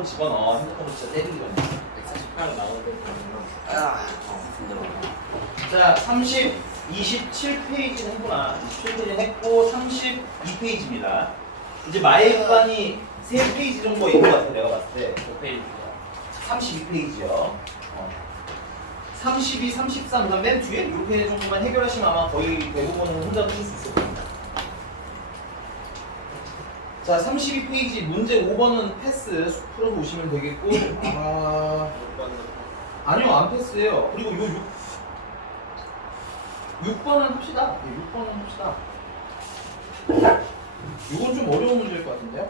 핸드폰 집어넣어. 핸드폰으로 진짜 때리기 전에. 148 나오는데 힘들어. 자, 27페이지는 했구나. 27페이지는 했고 32페이지입니다. 이제 마의 구간이 3페이지 정도인 것 같아. 내가 봤을 때. 5페이지야 32페이지요. 32, 33, 그다음 맨 뒤에 이 페이지 정도만 해결하시면 아마 거의 대부분은 혼자 푸실 수 있을 겁니다. 자, 32페이지 문제 5번은 패스 풀어서 오시면 되겠고 아니요, 안 패스예요. 그리고 요 6번은 합시다. 네, 6번은 합시다. 이건 좀 어려운 문제일 것 같은데요?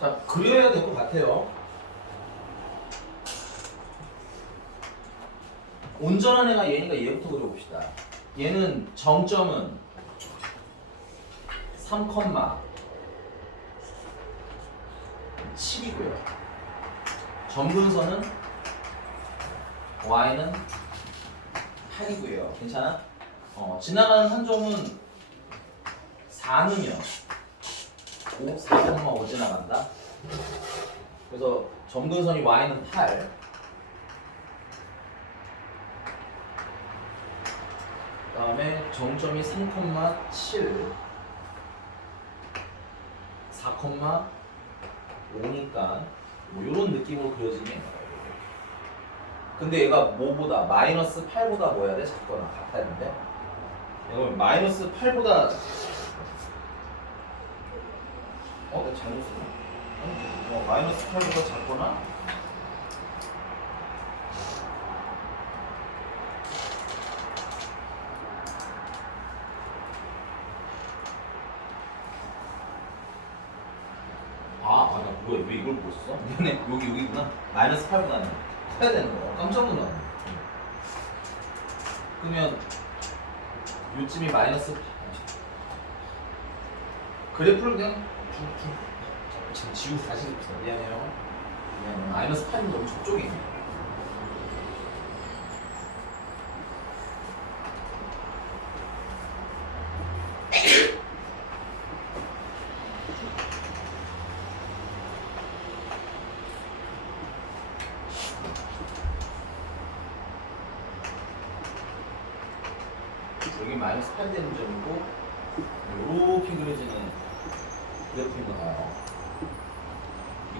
자, 그려야 될 것 같아요. 온전한 애가 얘니까 얘부터 그려봅시다. 얘는 정점은 3,7이고요. 점근선은 y는 8이고요. 괜찮아? 지나가는 한 점은 4는요. 4,5 지나간다. 그래서 점근선이 y는 8. 그 다음에 정점이 3,7, 4,5니까 뭐 이런 느낌으로 그려지네요. 근데 얘가 뭐보다 마이너스 8보다 뭐 해야 돼? 작거나 같아야 되는데 얘가 마이너스 8보다 내가 잘못 썼나? 마이너스 8보다 작거나 나 뭐야 왜 이걸 못 써? 미안해 여기구나. 마이너스 8보다는 커야 되는 거야. 깜짝 놀랐네. 그러면 요쯤이 마이너스 그래프를 그냥 지금 지우고 다시 봅시다. 미안해요. 마이너스 8이 너무 저쪽에 있네. 여기 마이너스 8 되는 점이고 이렇게 그려지는 그래프인 거 봐요.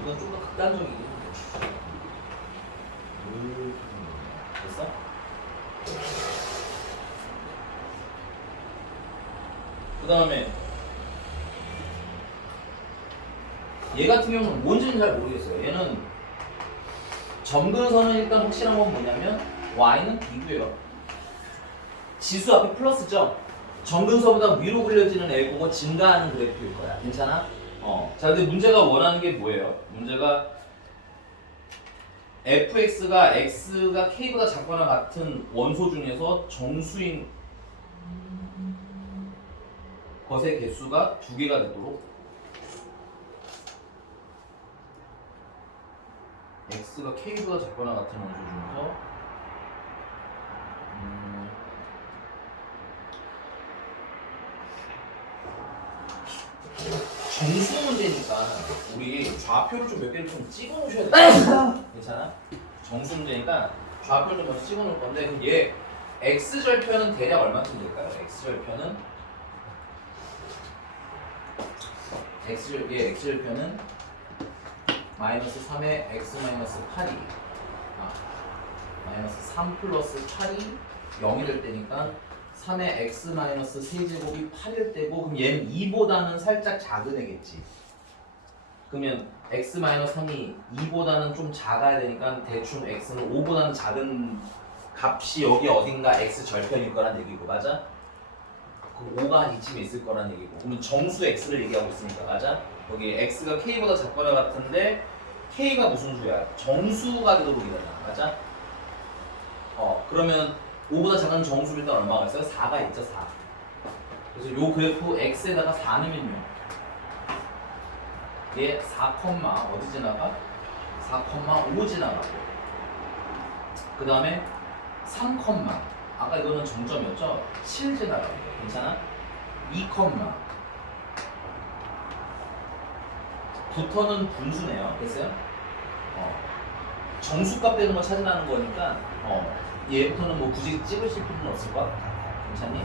이건 좀 더 극단적이긴 한데 이렇게 됐어? 그 다음에 얘 같은 경우는 뭔지는 잘 모르겠어요. 얘는 점근선은 일단 확실한 건 뭐냐면 y는 b고요. 지수 앞에 플러스죠? 점근선보다 위로 그려지는 L고가 증가하는 그래프일 거야. 괜찮아? 자, 근데 문제가 원하는 게 뭐예요? 문제가 fx가 x가 k보다 작거나 같은 원소 중에서 정수인 것의 개수가 2개가 되도록 x가 k보다 작거나 같은 원소 중에서 정수 문제니까 우리 좌표를 좀 몇 개를 좀 찍어 놓으셔야 돼요. 괜찮아? 정수 문제니까 좌표를 좀 먼저 찍어 놓을 건데 그럼 얘 x절편은 대략 얼마쯤 될까요? x절편은 x절편은 마이너스 3에 x 마이너스 8이 마이너스 3 플러스 8이 0이 될 때니까 3의 x 마이너스 세제곱이 8일 때고 그럼 얘는 2보다는 살짝 작은 애겠지. 그러면 x 마이너스 3이 2보다는 좀 작아야 되니까 대충 x는 5보다는 작은 값이 여기 어딘가 x 절편일 거란 얘기고 맞아? 그 5가 한 이쯤에 있을 거란 얘기고 그러면 정수 x를 얘기하고 있으니까 맞아? 여기 x가 k보다 작거나 같은데 k가 무슨 수야? 정수가 되도록 이러잖아 맞아? 그러면 5보다 작은 정수를 일단 얼마가 있어요? 4가 있죠 4. 그래서 요 그래프 x에다가 4 넣으면요 얘 4, 어디 지나가? 4,5 지나가고 그 다음에 3, 아까 이거는 정점이었죠? 7 지나가고 괜찮아? 2, 부터는 분수네요 됐어요? 정수값 되는 거 찾으라는 거니까 얘부터는 뭐 굳이 찍으실 필요는 없을 것 같아 괜찮니?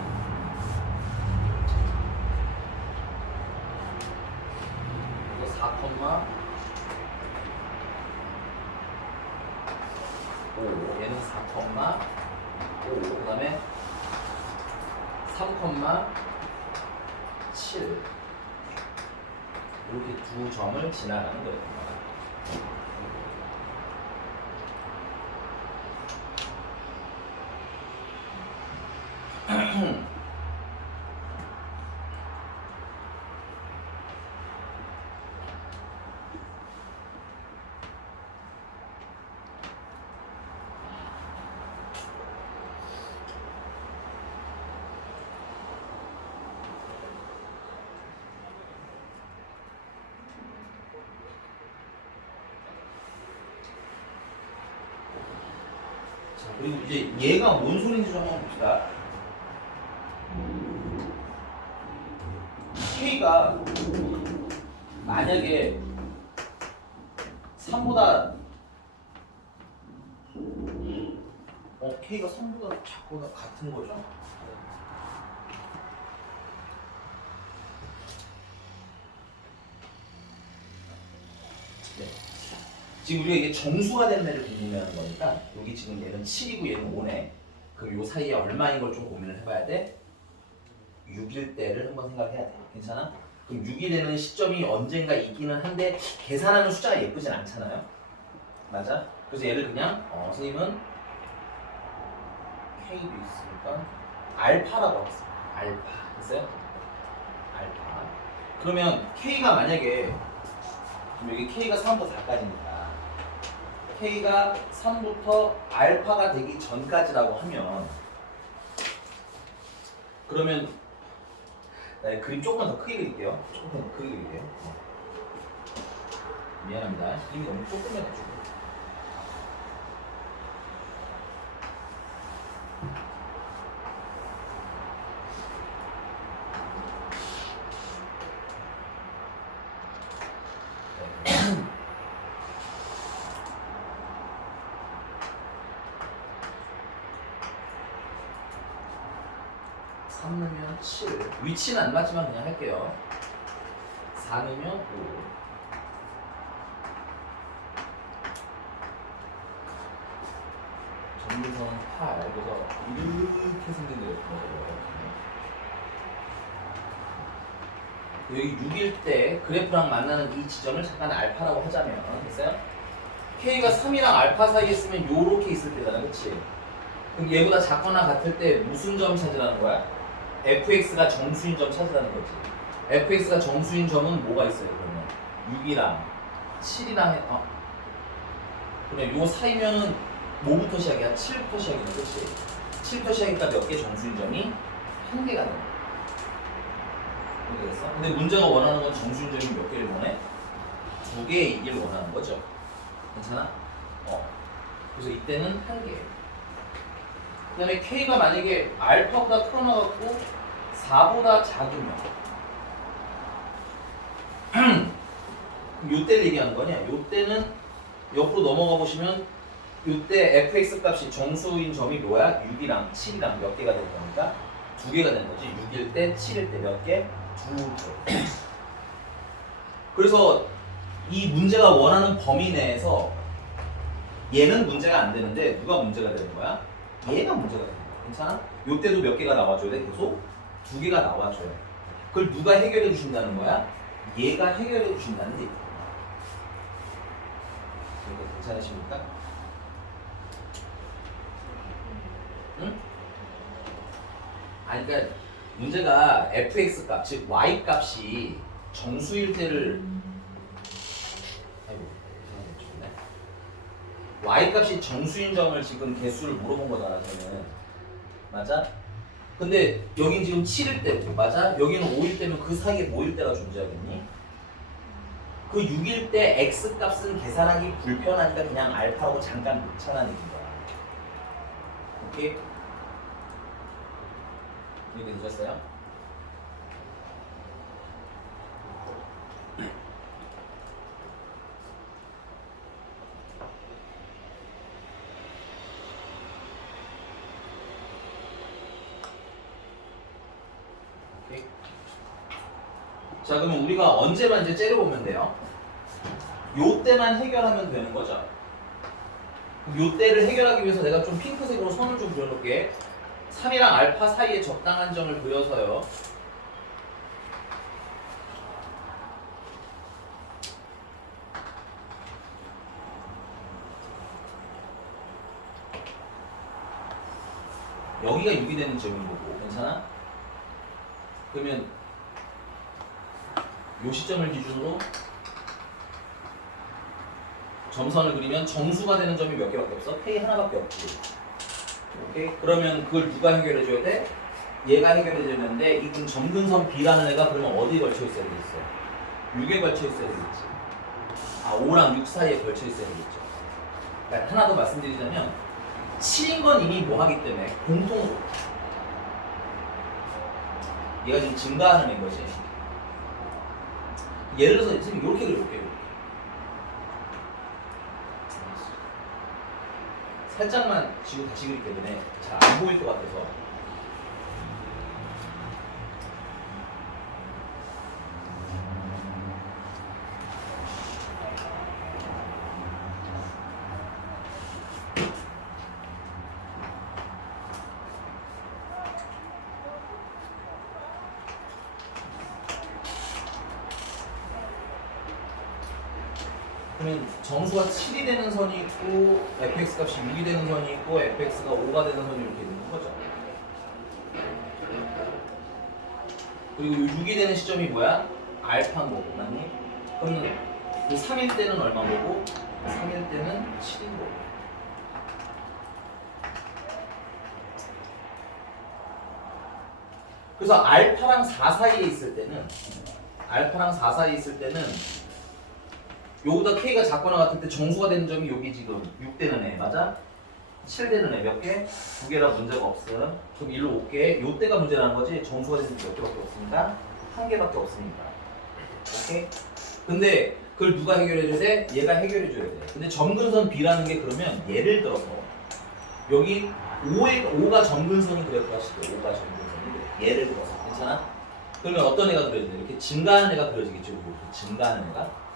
이거 4, 5 얘는 4, 5 그 다음에 3, 7 이렇게 두 점을 지나가는 거예요. 그리고 이제 얘가 뭔 소리인지 좀 한번 봅시다. K가 만약에 3보다 K가 3보다 작거나 같은 거죠. 네. 지금 우리가 이게 정수가 되는 애를 궁금해하는 거니까 여기 지금 얘는 7이고 얘는 5네. 그럼 요 사이에 얼마인 걸 좀 고민을 해봐야 돼? 6일 때를 한번 생각해야 돼. 괜찮아? 그럼 6이 되는 시점이 언젠가 있기는 한데 계산하는 숫자가 예쁘진 않잖아요. 맞아? 그래서 얘를 그냥 선생님은 K도 있으니까 알파라고 하겠습니다. 알파. 됐어요? 알파. 그러면 K가 만약에 여기 K가 3부터 4까지니까 K가 3부터 알파가 되기 전까지라고 하면 그러면 그림 조금만 더 크게 그릴게요. 조금 더 크게 그릴게요. 미안합니다. 그림이 너무 조금해가지고. 넣으면 7 위치는 안 맞지만 그냥 할게요. 4 넣으면 5 전기선은 8 그래서 이렇게 생긴 그래프예요. 여기 6일 때 그래프랑 만나는 이 지점을 잠깐 알파라고 하자면 됐어요? K가 3이랑 알파 사이에 있으면 요렇게 있을 때잖아 그치? 그럼 얘보다 작거나 같을 때 무슨 점 찾으라는 거야? fx가 정수인 점 찾으라는 거지. fx가 정수인 점은 뭐가 있어요 그러면? 6이랑 7이랑 그냥 요 사이면은 뭐부터 시작이야? 7부터 시작이네 그치? 7부터 시작이니까 몇 개 정수인 점이? 1개가 되는 거야. 이해됐어? 근데 문제가 원하는 건 정수인 점이 몇 개를 원해? 2개이길 원하는 거죠. 괜찮아? 그래서 이때는 1개. 그 다음에 K가 만약에 알파보다 크로나갖고 4보다 작으면 요때를 얘기하는 거냐? 요때는 옆으로 넘어가 보시면 요때 fx 값이 정수인 점이 뭐야? 6이랑 7이랑 몇 개가 되는 겁니까? 2개가 되는 거지. 6일 때, 7일 때 몇 개? 2개. 그래서 이 문제가 원하는 범위 내에서 얘는 문제가 안 되는데 누가 문제가 되는 거야? 얘가 문제가 되는 거야. 괜찮아? 요때도 몇 개가 나와줘야 돼? 계속 2개가 나와줘야 돼. 그걸 누가 해결해 주신다는 거야? 얘가 해결해 주신다는 얘기야. 이거 괜찮으십니까? 응? 아니 그러니까 문제가 fx 값, 즉 y 값이 정수일 때를 아이고 이상하게 쳤네. y 값이 정수인 점을 지금 개수를 물어본 거잖아 저는. 맞아? 근데 여긴 지금 7일 때고 맞아? 여기는 5일 때면 그 사이에 뭐일 때가 존재하겠니? 그 6일 때 x 값은 계산하기 불편하니까 그냥 알파라고 잠깐 놓자라는 얘기인 거야. 오케이? 이렇게 되셨어요? 오케이. 자 그러면 우리가 언제만 이제 째려보면 돼요? 요 때만 해결하면 되는 거죠. 요 때를 해결하기 위해서 내가 좀 핑크색으로 선을 좀 그려놓을게. 3이랑 알파 사이에 적당한 점을 그려서요. 여기가 6이 되는 점인 거고 괜찮아? 그러면 요 시점을 기준으로 점선을 그리면 정수가 되는 점이 몇 개밖에 없어? K 하나밖에 없지. 오케이? 그러면 그걸 누가 해결해 줘야 돼? 얘가 해결해 줘야 되는데 이 점근선 B라는 애가 그러면 어디에 걸쳐 있어야 되겠어? 6에 걸쳐 있어야 되겠지. 아 5랑 6 사이에 걸쳐 있어야 되겠죠. 그러니까 하나 더 말씀드리자면 7인 건 이미 뭐 하기 때문에 공통으로 얘가 지금 증가하는 애인 거지. 예를 들어서 지금 이렇게 그려볼게요. 살짝만 지고 다시 그리기 때문에 잘 안 보일 것 같아서. 그러면 정수가 7이 되는 선이 있고 fx 값이 6이 되는 선이 있고 fx가 5가 되는 선이 이렇게 있는 거죠. 그리고 6이 되는 시점이 뭐야? 알파인 거고 맞니? 그러면 3일 때는 얼마인 거고 3일 때는 7인 거고. 그래서 알파랑 4 사이에 있을 때는 요보다 K가 작거나 같을 때 정수가 되는 점이 여기 지금 6 되는 애 맞아? 7 되는 애 몇 개? 2개라 문제가 없음. 그럼 일로 올게. 요 때가 문제라는 거지. 정수가 되는 게 몇 개밖에 없으니까 1개밖에 없으니까. 오케이? 근데 그걸 누가 해결해줘야 돼? 얘가 해결해줘야 돼. 근데 점근선 B라는 게 그러면 예를 들어서 여기 5가 점근선이 그래프가 시켜. 5가 점근선이 그래. 예를 들어서 괜찮아? 그러면 어떤 애가 그려지냐? 이렇게 증가하는 애가 그려지겠죠. 이렇게 증가하는 애가.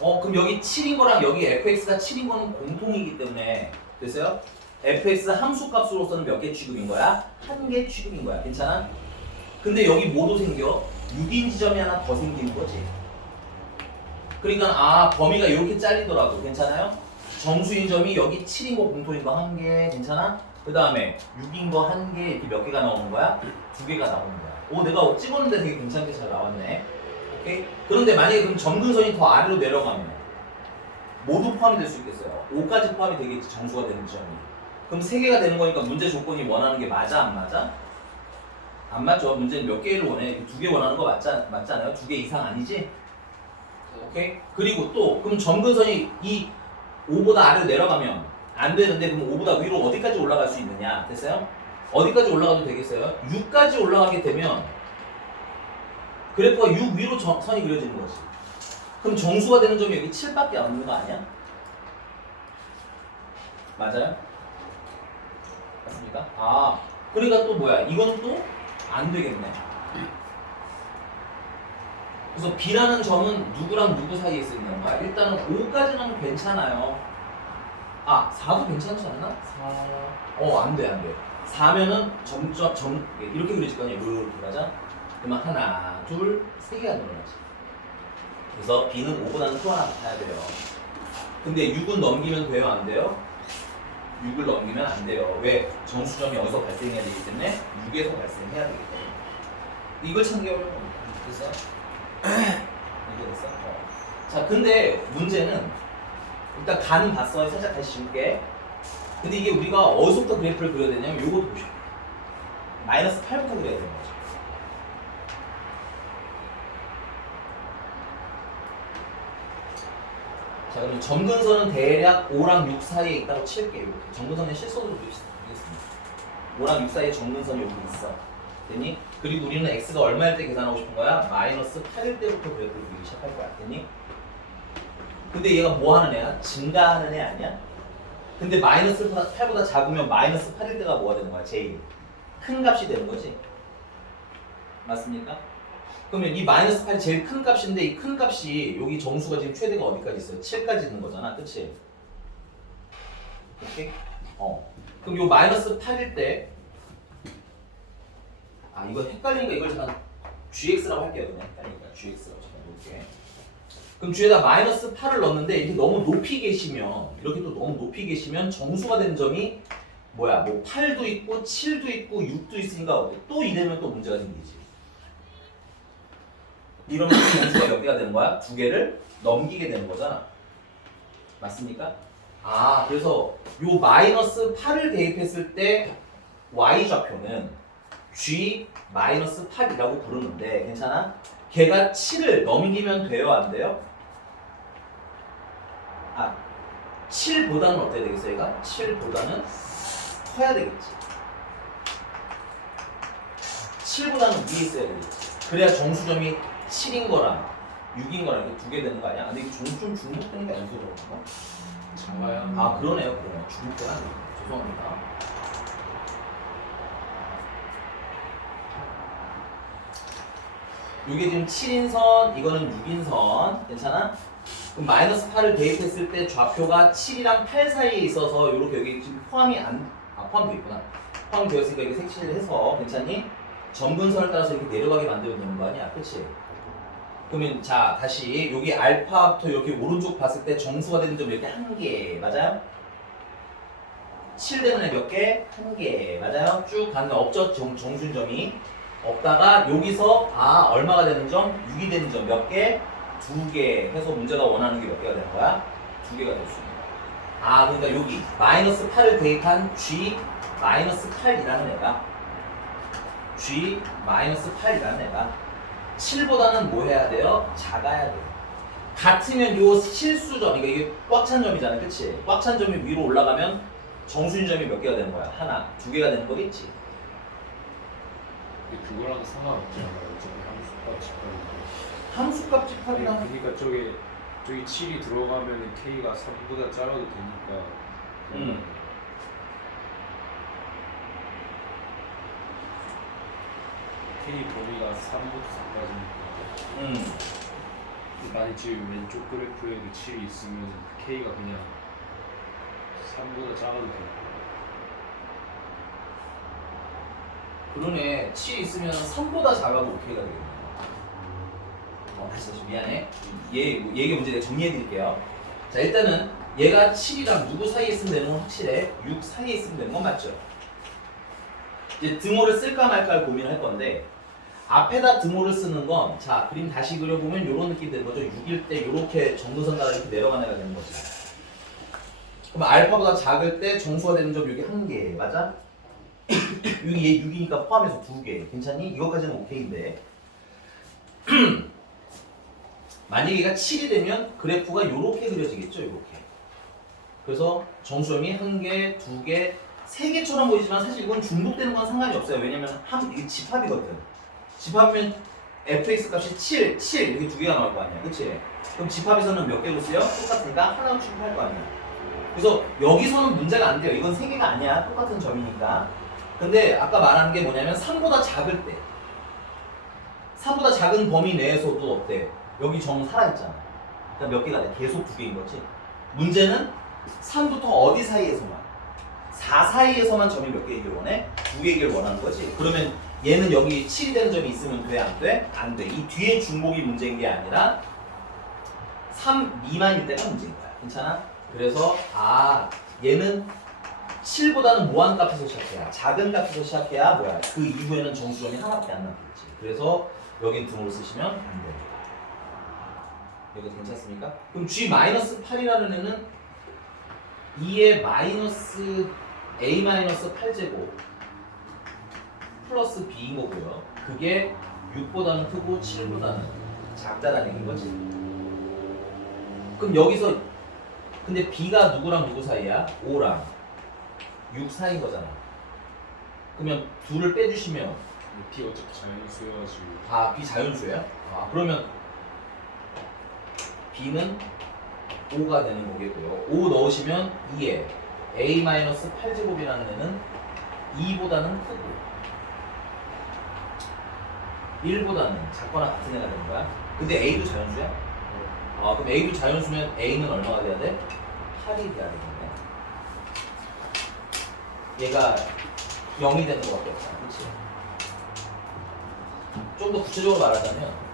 그럼 여기 7인 거랑 여기 fx가 7인 거는 공통이기 때문에 됐어요? fx 함수 값으로서는 몇 개 취급인 거야? 1개 취급인 거야. 괜찮아? 근데 여기 뭐도 생겨? 6인 지점이 하나 더 생기는 거지. 그러니까 범위가 이렇게 잘리더라고. 괜찮아요? 정수인 점이 여기 7인 거 공통인 거 1개. 괜찮아? 그 다음에 6인 거 1개 이렇게 몇 개가 나오는 거야? 2개가 나오는 거야. 내가 찍었는데 되게 괜찮게 잘 나왔네. 오케이? 그런데 만약에 그럼 점근선이 더 아래로 내려가면 모두 포함이 될 수 있겠어요. 5까지 포함이 되겠지. 정수가 되는 점이. 그럼 3개가 되는 거니까 문제 조건이 원하는 게 맞아 안 맞아? 안 맞죠. 문제는 몇 개를 원해? 2개 원하는 거 맞잖아요. 2개 이상 아니지? 오케이? 그리고 또 그럼 점근선이 이 5보다 아래로 내려가면 안 되는데 그럼 5보다 위로 어디까지 올라갈 수 있느냐? 됐어요? 어디까지 올라가도 되겠어요? 6까지 올라가게 되면 그래프가 6 위로 선이 그려지는 거지. 그럼 정수가 되는 점이 여기 7밖에 안 없는 거 아니야? 맞아요? 맞습니까? 그러니까 또 뭐야? 이건 또 안 되겠네. 그래서 B라는 점은 누구랑 누구 사이에 있는 거야? 일단은 5까지는 괜찮아요. 아, 4도 괜찮지 않나? 4. 안 돼, 안 돼. 4면은 이렇게 그려질 거 아니야. 이렇게 가자. 그러면 하나, 둘, 세 개가 늘어나지. 그래서 B는 5보다는 또 하나 같아야 돼요. 근데 6은 넘기면 돼요? 안 돼요? 6을 넘기면 안 돼요. 왜? 정수점이 여기서 발생해야 되기 때문에 6에서 발생해야 되기 때문에. 이걸 찾는 게 어려운 겁니다. 됐어? 이게 됐어? 자, 근데 문제는 일단 간은 봤어. 살짝 다시 지울게. 근데 이게 우리가 어디서부터 그래프를 그려야 되냐면 요것도 보시고 마이너스 8부터 그려야 되는 거죠. 자, 그럼 점근선은 대략 5랑 6 사이에 있다고 칠게요. 이렇게 점근선의 실선으로 그리겠습니다. 5랑 6 사이에 점근선이 여기 있어. 됐니? 그리고 우리는 x가 얼마일 때 계산하고 싶은 거야? 마이너스 8일 때부터 그래프를 그리기 시작할 거야. 됐니? 근데 얘가 뭐 하는 애야? 증가하는 애 아니야? 근데 마이너스 8보다 작으면 마이너스 8일 때가 뭐가 되는 거야? 제일 큰 값이 되는 거지. 맞습니까? 그러면 이 마이너스 8이 제일 큰 값인데 이 큰 값이 여기 정수가 지금 최대가 어디까지 있어요? 7까지 있는 거잖아. 그치? 오케이? 그럼 요 마이너스 8일 때 이거 헷갈리니까 이걸 잠깐 gx라고 할게요. 그냥 헷갈리니까 gx라고 잠깐 놓을게. 그럼 뒤에다 마이너스 8을 넣었는데 이렇게 너무 높이 계시면 이렇게 또 너무 높이 계시면 정수가 된 점이 뭐야? 뭐 8도 있고 7도 있고 6도 있으니까 어때? 또 이러면 또 문제가 생기지. 이러면 정수가 몇 개가 되는 거야? 2개를 넘기게 되는 거잖아. 맞습니까? 그래서 요 마이너스 8을 대입했을 때 y 좌표는 g 마이너스 8이라고 부르는데 괜찮아? 걔가 7을 넘기면 돼요? 안 돼요? 7보다는 어때야 되겠어 얘가? 7보다는 커야 되겠지. 7보다는 위에 있어야 되겠지. 그래야 정수점이 7인 거랑 6인 거랑 이렇게 2개 되는 거 아니야? 근데 이게 좀 중복되니까 연속으로 그런 거? 작아요. 그러네요. 중복되나? 죄송합니다. 이게 지금 7인선, 이거는 6인선. 괜찮아? 그럼 마이너스 8을 대입했을 때 좌표가 7이랑 8 사이에 있어서 이렇게 여기 지금 포함되어 있구나. 포함되어 있으니까 이게 색칠을 해서 괜찮니? 점근선을 따라서 이렇게 내려가게 만들면 되는 거 아니야? 그치? 그러면 자, 다시 여기 알파부터 이렇게 오른쪽 봤을 때 정수가 되는 점 이렇게 한 개. 맞아요? 7 되는 애 몇 개? 한 개. 맞아요? 쭉 가는 없죠? 정순점이. 없다가 여기서 얼마가 되는 점? 6이 되는 점 몇 개? 2개 해서 문제가 원하는 게 몇 개가 되는 거야? 2개가 될 수 있는 거야. 그러니까 여기 마이너스 8을 대입한 g 마이너스 8이라는 애가 g 마이너스 8이라는 애가 7보다는 뭐 해야 돼요? 작아야 돼요. 같으면 요 실수점, 그러니까 이게 꽉 찬 점이잖아요. 그치? 꽉 찬 점이 위로 올라가면 정수인 점이 몇 개가 되는 거야? 하나, 2개가 되는 거겠지? 근데 그거랑 상관없잖아요. 어차피 함수값 집합인데. 함수값 집합이랑 그러니까 저기 7이 들어가면 K가 3보다 작아도 되니까. K 범위가 3부터 4까지니까. 만약 지금 왼쪽 그래프에도 7이 있으면 K가 그냥 3보다 작아도 돼요. 그러네. 7이 있으면 3보다 작아도 오케이가 되겠네. 다시 미안해. 얘의 문제 내가 정리해 드릴게요. 자, 일단은 얘가 7이랑 누구 사이에 있으면 되는 건 확실해. 6 사이에 있으면 되는 건 맞죠? 이제 등호를 쓸까 말까 고민을 할 건데 앞에다 등호를 쓰는 건 자, 그림 다시 그려보면 이런 느낌 되는 거죠. 6일 때 이렇게 정근선 따라 이렇게 내려가는 애가 되는 거지. 그럼 알파보다 작을 때 정수가 되는 점 여기 한 개. 맞아? 여기 얘 6이니까 포함해서 2개. 괜찮니? 이거까지는 오케이인데 만약에 얘가 7이 되면 그래프가 이렇게 그려지겠죠. 이렇게. 그래서 정수점이 1개, 2개, 3개처럼 보이지만 사실 이건 중복되는 건 상관이 없어요. 왜냐면 이게 집합이거든. 집합이면 fx 값이 7, 7 이렇게 2개가 나올 거 아니야. 그치? 그럼 집합에서는 몇 개로 쓰여? 똑같으니까 하나로 취급할 거 아니야. 그래서 여기서는 문제가 안 돼요. 이건 3개가 아니야. 똑같은 점이니까. 근데 아까 말한 게 뭐냐면 3보다 작을 때 3보다 작은 범위 내에서도 어때? 여기 정 살아있잖아. 그러니까 몇 개가 돼? 계속 2개인 거지. 문제는 3부터 어디 사이에서만? 4 사이에서만 점이 몇 개이길 원해? 2개이길 원하는 거지. 그러면 얘는 여기 7이 되는 점이 있으면 돼? 안 돼? 안 돼. 이 뒤에 중복이 문제인 게 아니라 3 미만일 때가 문제인 거야. 괜찮아? 그래서 얘는 7보다는 무한 값에서 시작해야, 작은 값에서 시작해야 뭐야? 그 이후에는 정수점이 하나밖에 안 남겠지. 그래서 여긴 등호를 쓰시면 안 됩니다. 여기 괜찮습니까? 그럼 G-8이라는 애는 2의 마이너스 A-8제곱 플러스 B인 거고요. 그게 6보다는 크고 7보다는 작다라는 얘기인 거지. 그럼 여기서 근데 B가 누구랑 누구 사이야? 5랑 6 사이인 거잖아. 그러면 둘을 빼주시면 T 어차피 자연수여가지고 B 자연수야? 그러면 B는 5가 되는 거겠고요. 5 넣으시면 2에 A-8제곱이라는 애는 2보다는 크고 1보다는 작거나 같은 애가 되는 거야. 근데 A도 자연수야? 그럼 A도 자연수면 A는 얼마가 돼야 돼? 8이 돼야 되겠네. 얘가 0이 되는 것밖에 없잖아. 그치? 좀 더 구체적으로 말하자면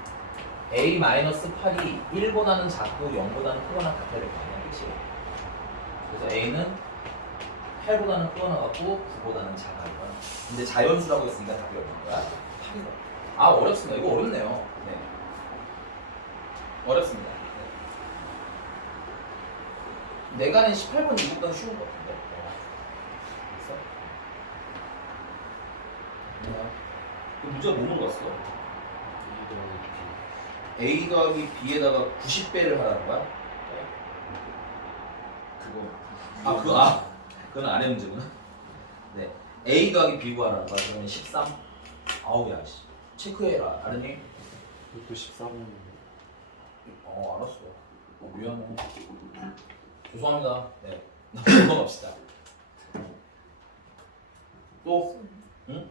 A-8이 1보다는 작고 0보다는 크거나 같아야 될 거 아니야. 그치? 그래서 A는 8보다는 크거나 같고 9보다는 작아요. 근데 자연수라고 했으니까 답이 얼마인 거야? 8이다. 어렵습니다. 이거 어렵네요. 네. 어렵습니다. 네. 내가 낸 18번 이것보다 쉬운 것 같은데. 그래서 그 문제가 뭐 물어봤어? A 더하기 B에다가 90배를 하라는 거야? 그건 아래 문제구나. 네. A 더하기 B 구하라는 거야. 그러면 13. 야, 체크해라. 알았니? 그것도 14번. 알았어. 미안해. 죄송합니다. 네. 넘어갑시다. 또? 응?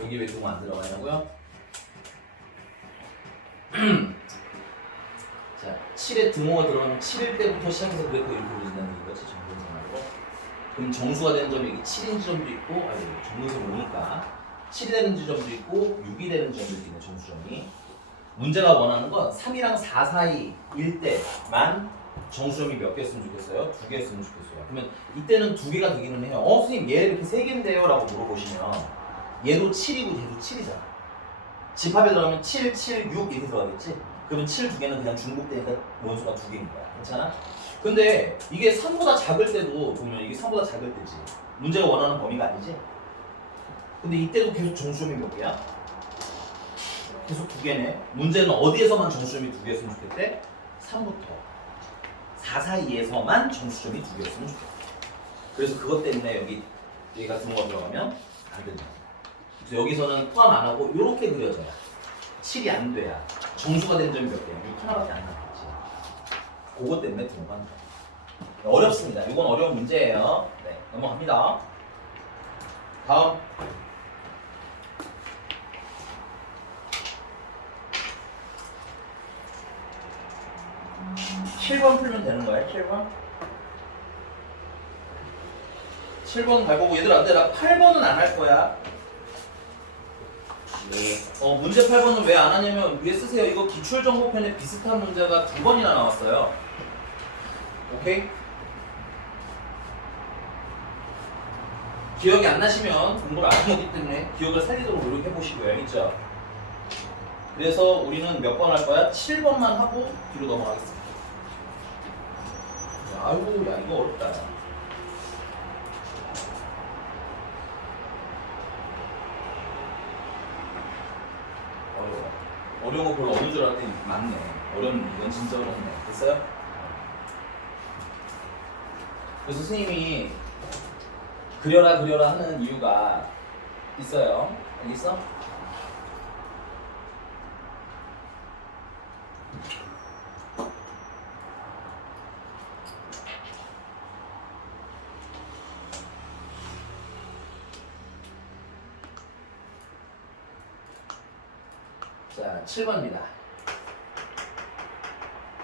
여기 왜 동안 안 들어가냐고요? 자, 7에 등호가 들어가면 7일 때부터 시작해서 그래프 이렇게 그려진다는 거지, 정근선으로. 그럼 정수가 되는 점이 여기 7인 지점도 있고, 정근선 오니까 7이 되는 지점도 있고 6이 되는 지점도 있네, 정수점이. 문제가 원하는 건 3이랑 4 사이일 때만 정수점이 몇 개였으면 좋겠어요? 2개였으면 좋겠어요. 그러면 이때는 2개가 되기는 해요. 선생님 얘 이렇게 3개인데요? 라고 물어보시면 얘도 7이고 얘도 7이잖아. 집합에 들어가면 7, 7, 6 이렇게 들어가겠지? 그러면 7 2개는 그냥 중복되니까 원수가 2개인 거야. 괜찮아? 근데 이게 3보다 작을 때도 보면 이게 3보다 작을 때지. 문제가 원하는 범위가 아니지? 근데 이때도 계속 정수점이 몇 개야? 계속 2개네. 문제는 어디에서만 정수점이 2개였으면 좋겠대? 3부터 4 사이에서만 정수점이 2개였으면 좋겠대. 그래서 그것 때문에 여기가 등호가 들어가면 안 된다. 그래서 여기서는 포함 안 하고 이렇게 그려져야 7이 안 돼야 정수가 된 점이 몇 개야? 6 하나밖에 안 남았지. 그것 때문에 등호가 안 돼. 어렵습니다. 이건 어려운 문제예요. 네, 넘어갑니다. 다음. 7번 풀면 되는 거야, 7번? 7번 갈 거고, 얘들아, 근데 나 8번은 안 할 거야. 문제 8번은 왜 안 하냐면, 위에 쓰세요. 이거 기출정보편에 비슷한 문제가 2번이나 나왔어요. 오케이? 기억이 안 나시면 공부를 안 하기 때문에 기억을 살리도록 노력해 보시고요. 알겠죠? 그래서 우리는 몇 번 할 거야? 7번만 하고 뒤로 넘어가겠습니다. 아이고, 야, 이거 어렵다. 어려워. 어려운 거 별로 없는 줄 알았더니 많네. 이건 진짜 어렵네. 됐어요? 그래서 선생님이 그려라 하는 이유가 있어요. 알겠어? 자, 7번입니다. 야,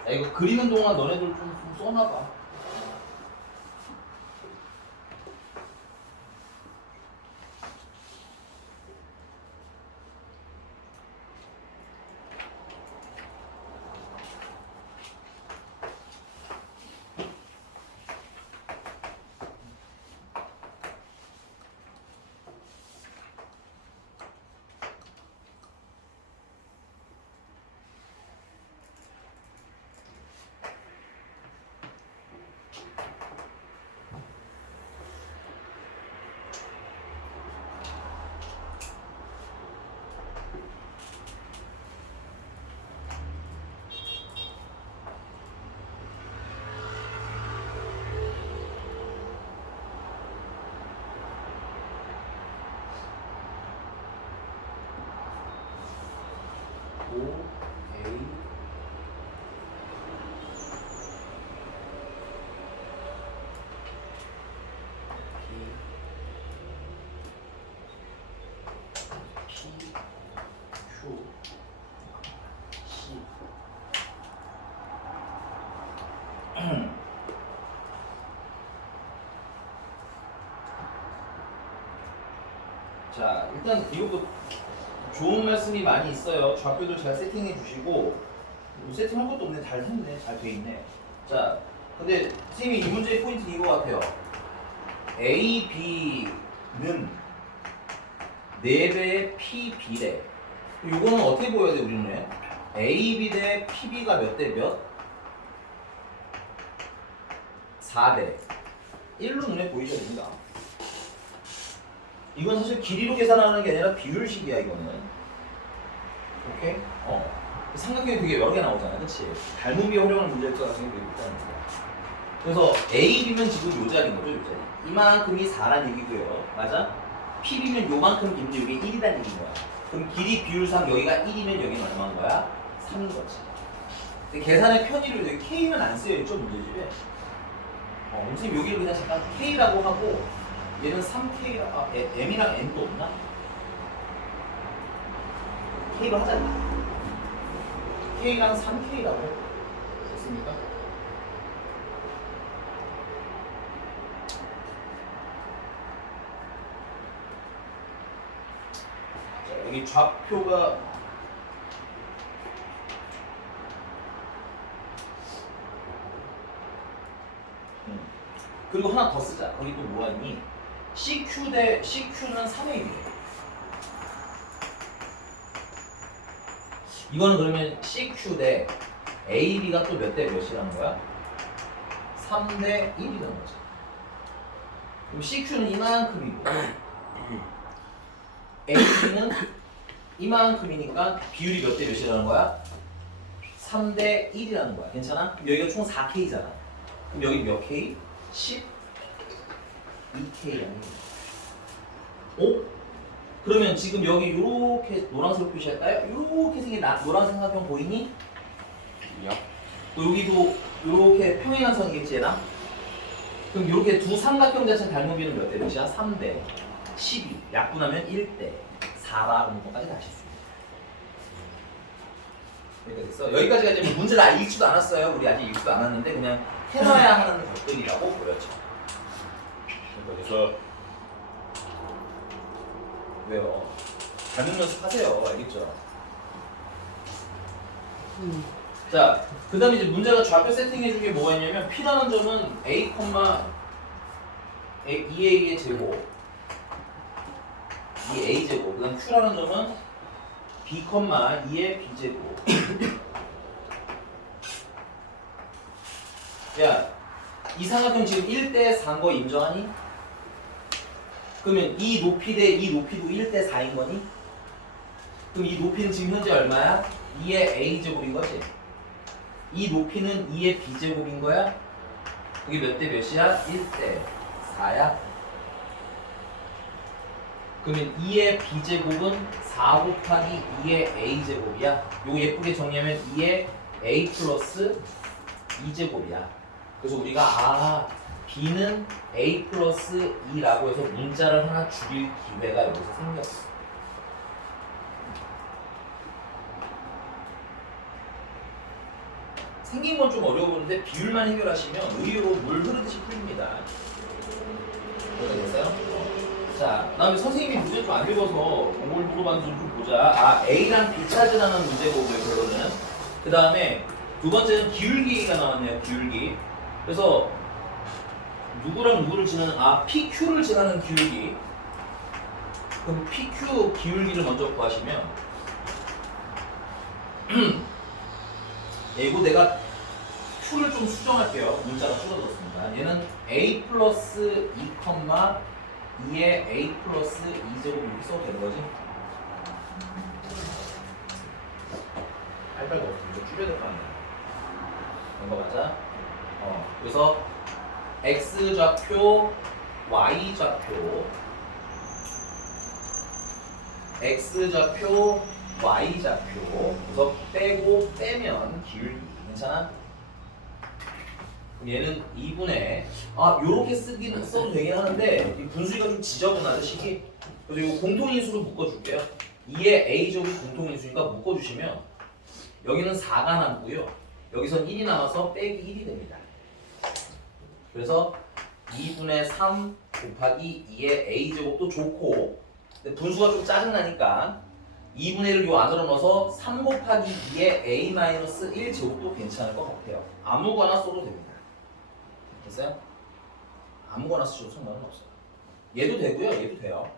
이거 그리는 동안 너네들 좀 써놔봐. O, A, P, Q, C. 자, 일단 이것도 좋은 말씀이 많이 있어요. 좌표도 잘 세팅해 주시고, 뭐 세팅할 것도 없네. 잘 했네. 잘 돼 있네. 자, 근데 선생님이 이 문제의 포인트는 이거 같아요. A, B는 4배의 P, B래. 이거는 어떻게 보여야 돼, 우리는? A, B 대 PB가 몇 대 몇? 4대 1로 눈에 보이셔야 됩니다. 이건 사실 길이로 계산하는 게 아니라 비율식이야, 이거는. 오케이? 삼각형이 되게 여러 개 나오잖아, 그치? 닮음이 활용하는 문제일까 같은 게 있다는 거야. 그래서 A, B면 지금 요 자리인 거죠, 요 자리. 이만큼이 4란 얘기고요. 맞아? PB면 요만큼 긴데 이게 1이란 얘기인 거야. 그럼 길이 비율상 여기가 1이면 여기는 얼마인 거야? 3인 거지. 근데 계산의 편의를 여기 K는 안 쓰여있죠, 문제집에. 선생님 여기를 그냥 잠깐 K라고 하고 얘는 3K라, M이랑 N도 없나? K로 하잖아. K랑 3K라고 해. 됐습니까? 자, 여기 좌표가 그리고 하나 더 쓰자. 거기 또 뭐가 있니? CQ 대 CQ는 3의 1이에요. 이거는 그러면 CQ 대 AB가 또 몇 대 몇이라는 거야? 3대 1이라는 거죠. 그럼 CQ는 이만큼이고 AB는 이만큼이니까 비율이 몇 대 몇이라는 거야? 3대 1이라는 거야. 괜찮아? 그럼 여기가 총 4K잖아. 그럼 여기 몇 K? 12K 아니에요? 오? 그러면 지금 여기 이렇게 노란색으로 표시할까요? 이렇게 생긴 노란 삼각형 보이니? 또 여기도 이렇게 평행한 선이겠지 얘랑? 그럼 이렇게 두 삼각형 자체 닮음비는 몇 대 몇이야? 3대 12 약분하면 1대 4라는 것까지 다시 했습니다. 여기까지 됐어? 여기까지가 이제 문제를 읽지도 않았어요. 우리 아직 읽지도 않았는데 그냥 해놔야 하는 것들이라고 보였죠. 그래서 왜요? 닮은 연습하세요. 알겠죠? 자, 그 다음에 이제 문제가 좌표 세팅해준 게 뭐가 있냐면 P라는 점은 A, 2A의 제곱 2A 제곱 그 다음 Q라는 점은 B, 2의 B제곱. 야, 이 삼각형 지금 1대 4인 거 인정하니? 그러면 이 높이 대 이 높이도 1대 4인 거니? 그럼 이 높이는 지금 현재 얼마야? 2의 A제곱인 거지? 이 높이는 2의 B제곱인 거야? 그게 몇 대 몇이야? 1대 4야? 그러면 2의 B제곱은 4 곱하기 2의 A제곱이야? 요거 예쁘게 정리하면 2의 A 플러스 2제곱이야. 그래서 우리가 B는 A 플러스 2라고 해서 문자를 하나 줄일 기회가 여기서 생겼어. 생긴 건 좀 어려워 보이는데 비율만 해결하시면 의외로 물 흐르듯이 풀립니다. 이해가 됐어요? 자, 그다음에 선생님이 문제 좀 안 읽어서 뭘 물어봤는지 좀 보자. 아, A랑 B 찾으라는 문제고요, 결론은. 그 다음에 두 번째는 기울기가 나왔네요, 기울기. 그래서 누구랑 누구를 지나는, PQ를 지나는 기울기. 그럼 PQ 기울기를 먼저 구하시면 이거 내가 Q를 좀 수정할게요. 문자가 줄어들었습니다. 얘는 A 플러스 2, 2에 A 플러스 2제곱 이렇게 써도 되는 거지? 빨빨 없어. 이거 줄여야 될 거 아니야. 넘어가자. 그래서 X 좌표, Y 좌표, X 좌표, Y 좌표. 그래서 빼면 기울기. 괜찮아? 얘는 2분의 요렇게 써도 되긴 하는데 이 분수가 좀 지저분하죠 식이. 그래서 이거 공통인수로 묶어줄게요. 2의 A제곱이 공통인수니까 묶어주시면 여기는 4가 남고요. 여기선 1이 남아서 빼기 1이 됩니다. 그래서 2분의 3 곱하기 2의 A제곱도 좋고 근데 분수가 좀 짜증나니까 2분의 1을 요 안으로 넣어서 3 곱하기 2의 A-1제곱도 괜찮을 것 같아요. 아무거나 써도 됩니다. 됐어요? 아무거나 쓰셔도 상관은 없어요. 얘도 되고요, 얘도 돼요.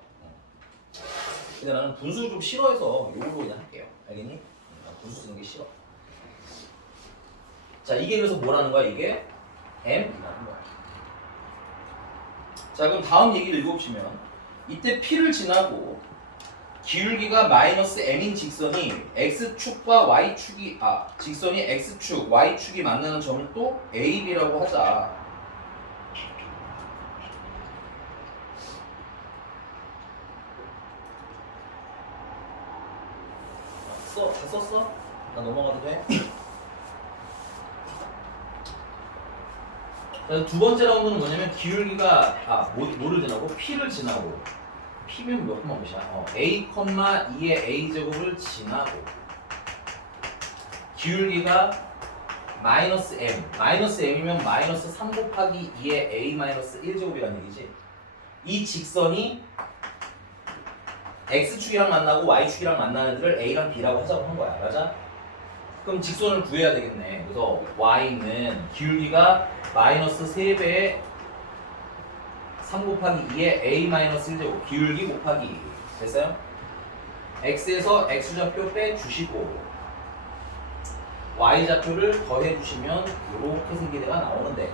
근데 나는 분수를 좀 싫어해서 요걸로 그냥 할게요. 알겠니? 분수 쓰는 게 싫어. 자, 이게 그래서 뭐라는 거야? 이게 M이라는 거야. 자, 그럼 다음 얘기를 읽어보시면 이때 P를 지나고 기울기가 마이너스 M인 직선이 X축과 Y축이 직선이 X축, Y축이 만나는 점을 또 A, B라고 하자. 다 썼어? 나 넘어가도 돼? 두 번째 라운드는 뭐냐면 기울기가 뭐를 지나고 P를 지나고 P면 몇 콤마 몇이야? A, 2의 A제곱을 지나고 기울기가 마이너스 M 마이너스 M이면 마이너스 3 곱하기 2의 A 마이너스 1제곱이라는 얘기지. 이 직선이 X축이랑 만나고 Y축이랑 만나는 애들을 A랑 B라고 하자고 한 거야. 맞아? 그럼 직선을 구해야 되겠네. 그래서 Y는 기울기가 마이너스 3배의 3 곱하기 2의 A-1제곱 기울기 곱하기 됐어요? X에서 X좌표 빼주시고 Y좌표를 더해주시면 이렇게 생긴 애가 나오는데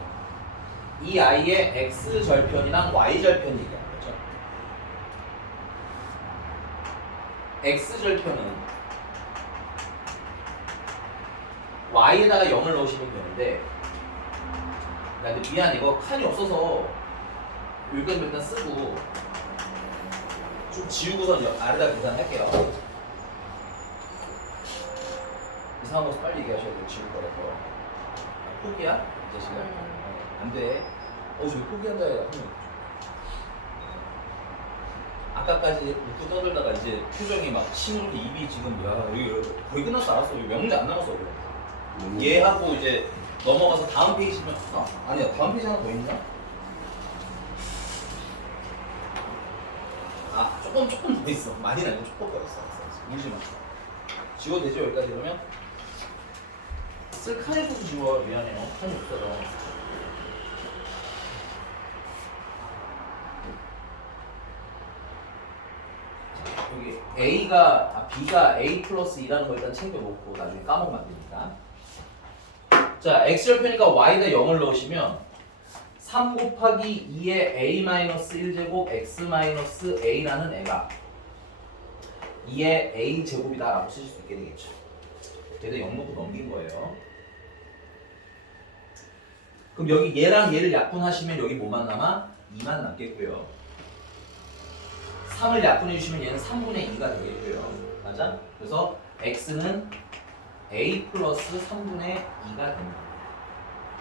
이 아이의 X절편이랑 Y절편 얘기하는 거죠. X절편은 Y에다가 0을 넣으시면 되는데 나 근데 미안 이거 칸이 없어서 여기까지 일단 쓰고 좀 지우고선 아래다 계산할게요. 이상한 거 빨리 얘기하셔야 돼. 지울 거라서. 포기야? 이 자식아? 안 돼. 왜 포기한다 하면 아까까지 웃고 떠들다가 이제 표정이 막 심으로 입이 지금 여기 거의 끝났어. 알았어. 여기 몇 문제 안 남았어. 얘하고 이제 넘어가서 다음 페이지면 아니야 다음 페이지 하나 더 있나? 조금 더 있어. 많이는 아니고 조금 더 있어. 울지 마. 지워도 되죠 여기까지 그러면? 쓸 칸에서도 지워. 미안해요. 칸이 없어요. 여기 B가 A 플러스 2라는 걸 일단 챙겨놓고 나중에 까먹으면 안 되니까. 자, X절편이니까 Y에다 0을 넣으시면 3 곱하기 2의 A-1제곱 X-A라는 애가 2의 A제곱이다 라고 쓰실 수 있게 되겠죠. 얘도 0 넣고 넘긴 거예요. 그럼 여기 얘랑 얘를 약분하시면 여기 뭐만 남아? 2만 남겠고요. 3을 약분해 주시면 얘는 3분의 2가 되겠고요. 맞아? 그래서 X는 A 플러스 3분의 2가 됩니다.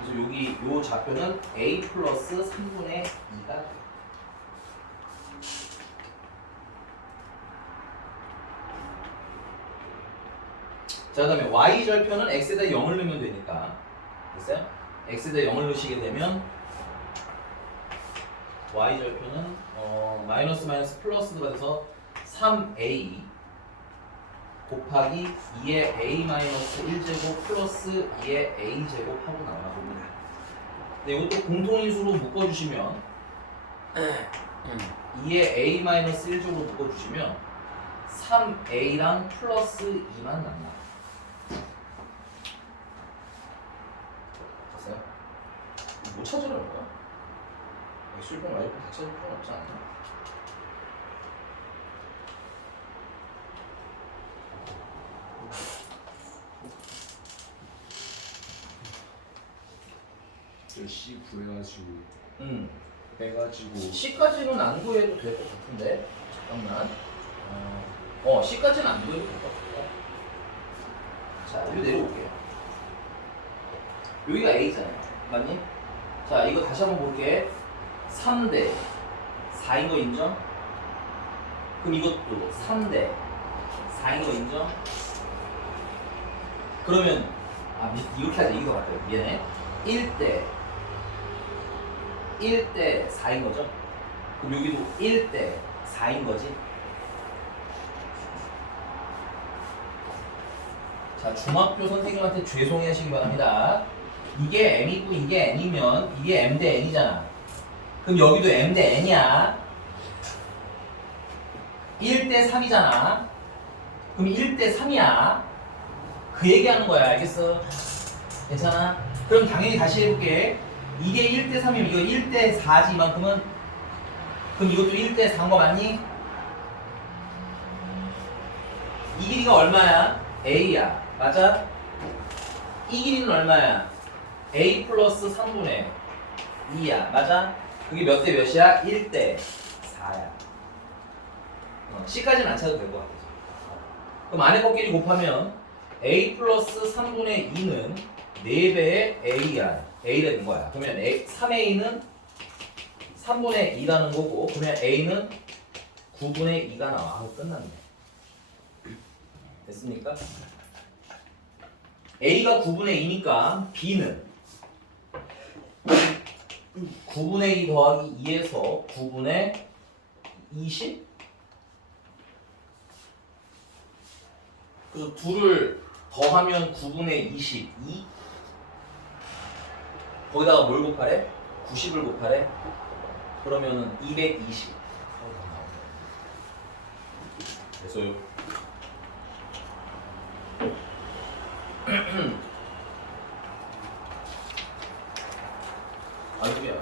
그래서 여기 요 좌표는 A 플러스 3분의 2가 돼요. 자, 자, 그다음에 y 절편은 x에다 0을 넣으면 되니까 됐어요? x에다 0을 넣으시게 되면 y 절편은 마이너스 마이너스 플러스가 돼서 3a 곱하기 2의 a 마이너스 1제곱 플러스 2의 a 제곱 하고 나와 봅니다. 근데 이것도 공통인수로 묶어주시면 2의 a 마이너스 1제곱 묶어주시면 3a랑 플러스 2만 남나. 됐어요? 못 찾으라는 거야? x일평 y일평 다 찾을 필요는 없지 않나? C 구해가지고 응. 해가지고 C까지는 안 구해도 될 것 같은데 잠깐만. C까지는 안 구해도 될 것 같아. 자, 여기 내려올게요. 여기가 A잖아요, 맞니? 자, 이거 다시 한번 볼게. 3대 4인 거 인정? 그럼 이것도 3대 4인 거 인정? 그러면 이렇게 하자. 이게 더 같아요. 미안해. 1대 4인 거죠? 그럼 여기도 1대 4인 거지? 자, 중학교 선생님한테 죄송해 하시기 바랍니다. 이게 M이고 이게 N이면 이게 M 대 N이잖아. 그럼 여기도 M 대 N이야. 1대 3이잖아. 그럼 1대 3이야. 그 얘기하는 거야. 알겠어? 괜찮아? 그럼 당연히 다시 해볼게. 이게 1대 3이면 이거 1대 4지 이만큼은. 그럼 이것도 1대 4인 거 맞니? 이 길이가 얼마야? A야. 맞아? 이 길이는 얼마야? A 플러스 3분의 2야. 맞아? 그게 몇 대 몇이야? 1대 4야. C까지는 안 찾아도 될 것 같아. 그럼 안에 것끼리 곱하면 A 플러스 3분의 2는 4배의 A야. A가 된 거야. 그러면 3A는 3분의 2라는 거고, 그러면 A는 9분의 2가 나와. 하고 끝났네. 됐습니까? A가 9분의 2니까 B는 9분의 2 더하기 2에서 9분의 20? 그래서 둘을 더하면 9분의 22? 거기다가 뭘 곱하래? 90을 곱하래? 그러면은 220. 됐어요. 아이고야.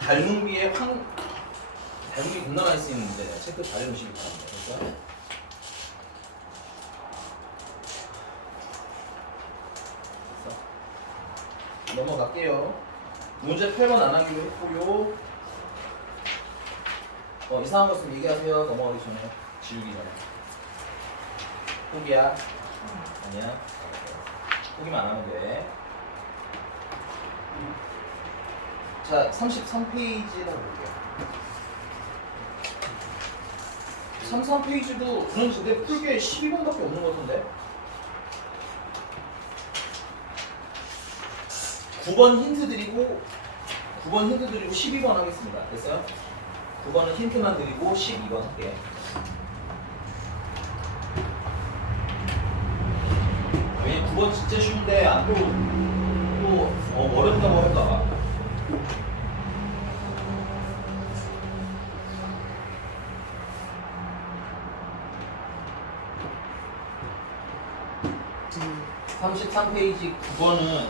닮은비에 닮은비 겁나 많이 쓰이는 문제. 체크 잘 해놓으시기 바랍니다. 됐어? 넘어갈게요. 문제 8번 안 하기로 했고요. 이상한 거 있으면 얘기하세요. 넘어가기 전에. 지우기 전에. 포기야? 아니야? 포기만 안 하면 돼. 자, 33페이지로 볼게요. 33페이지도 근데 풀게 12번밖에 없는 것 같은데? 9번 힌트 드리고 12번 하겠습니다. 됐어요? 9번은 힌트만 드리고 12번 할게요. 왜냐면 9번 진짜 쉬운데 안 또 어렵다고 할까봐. 음. 33페이지 9번은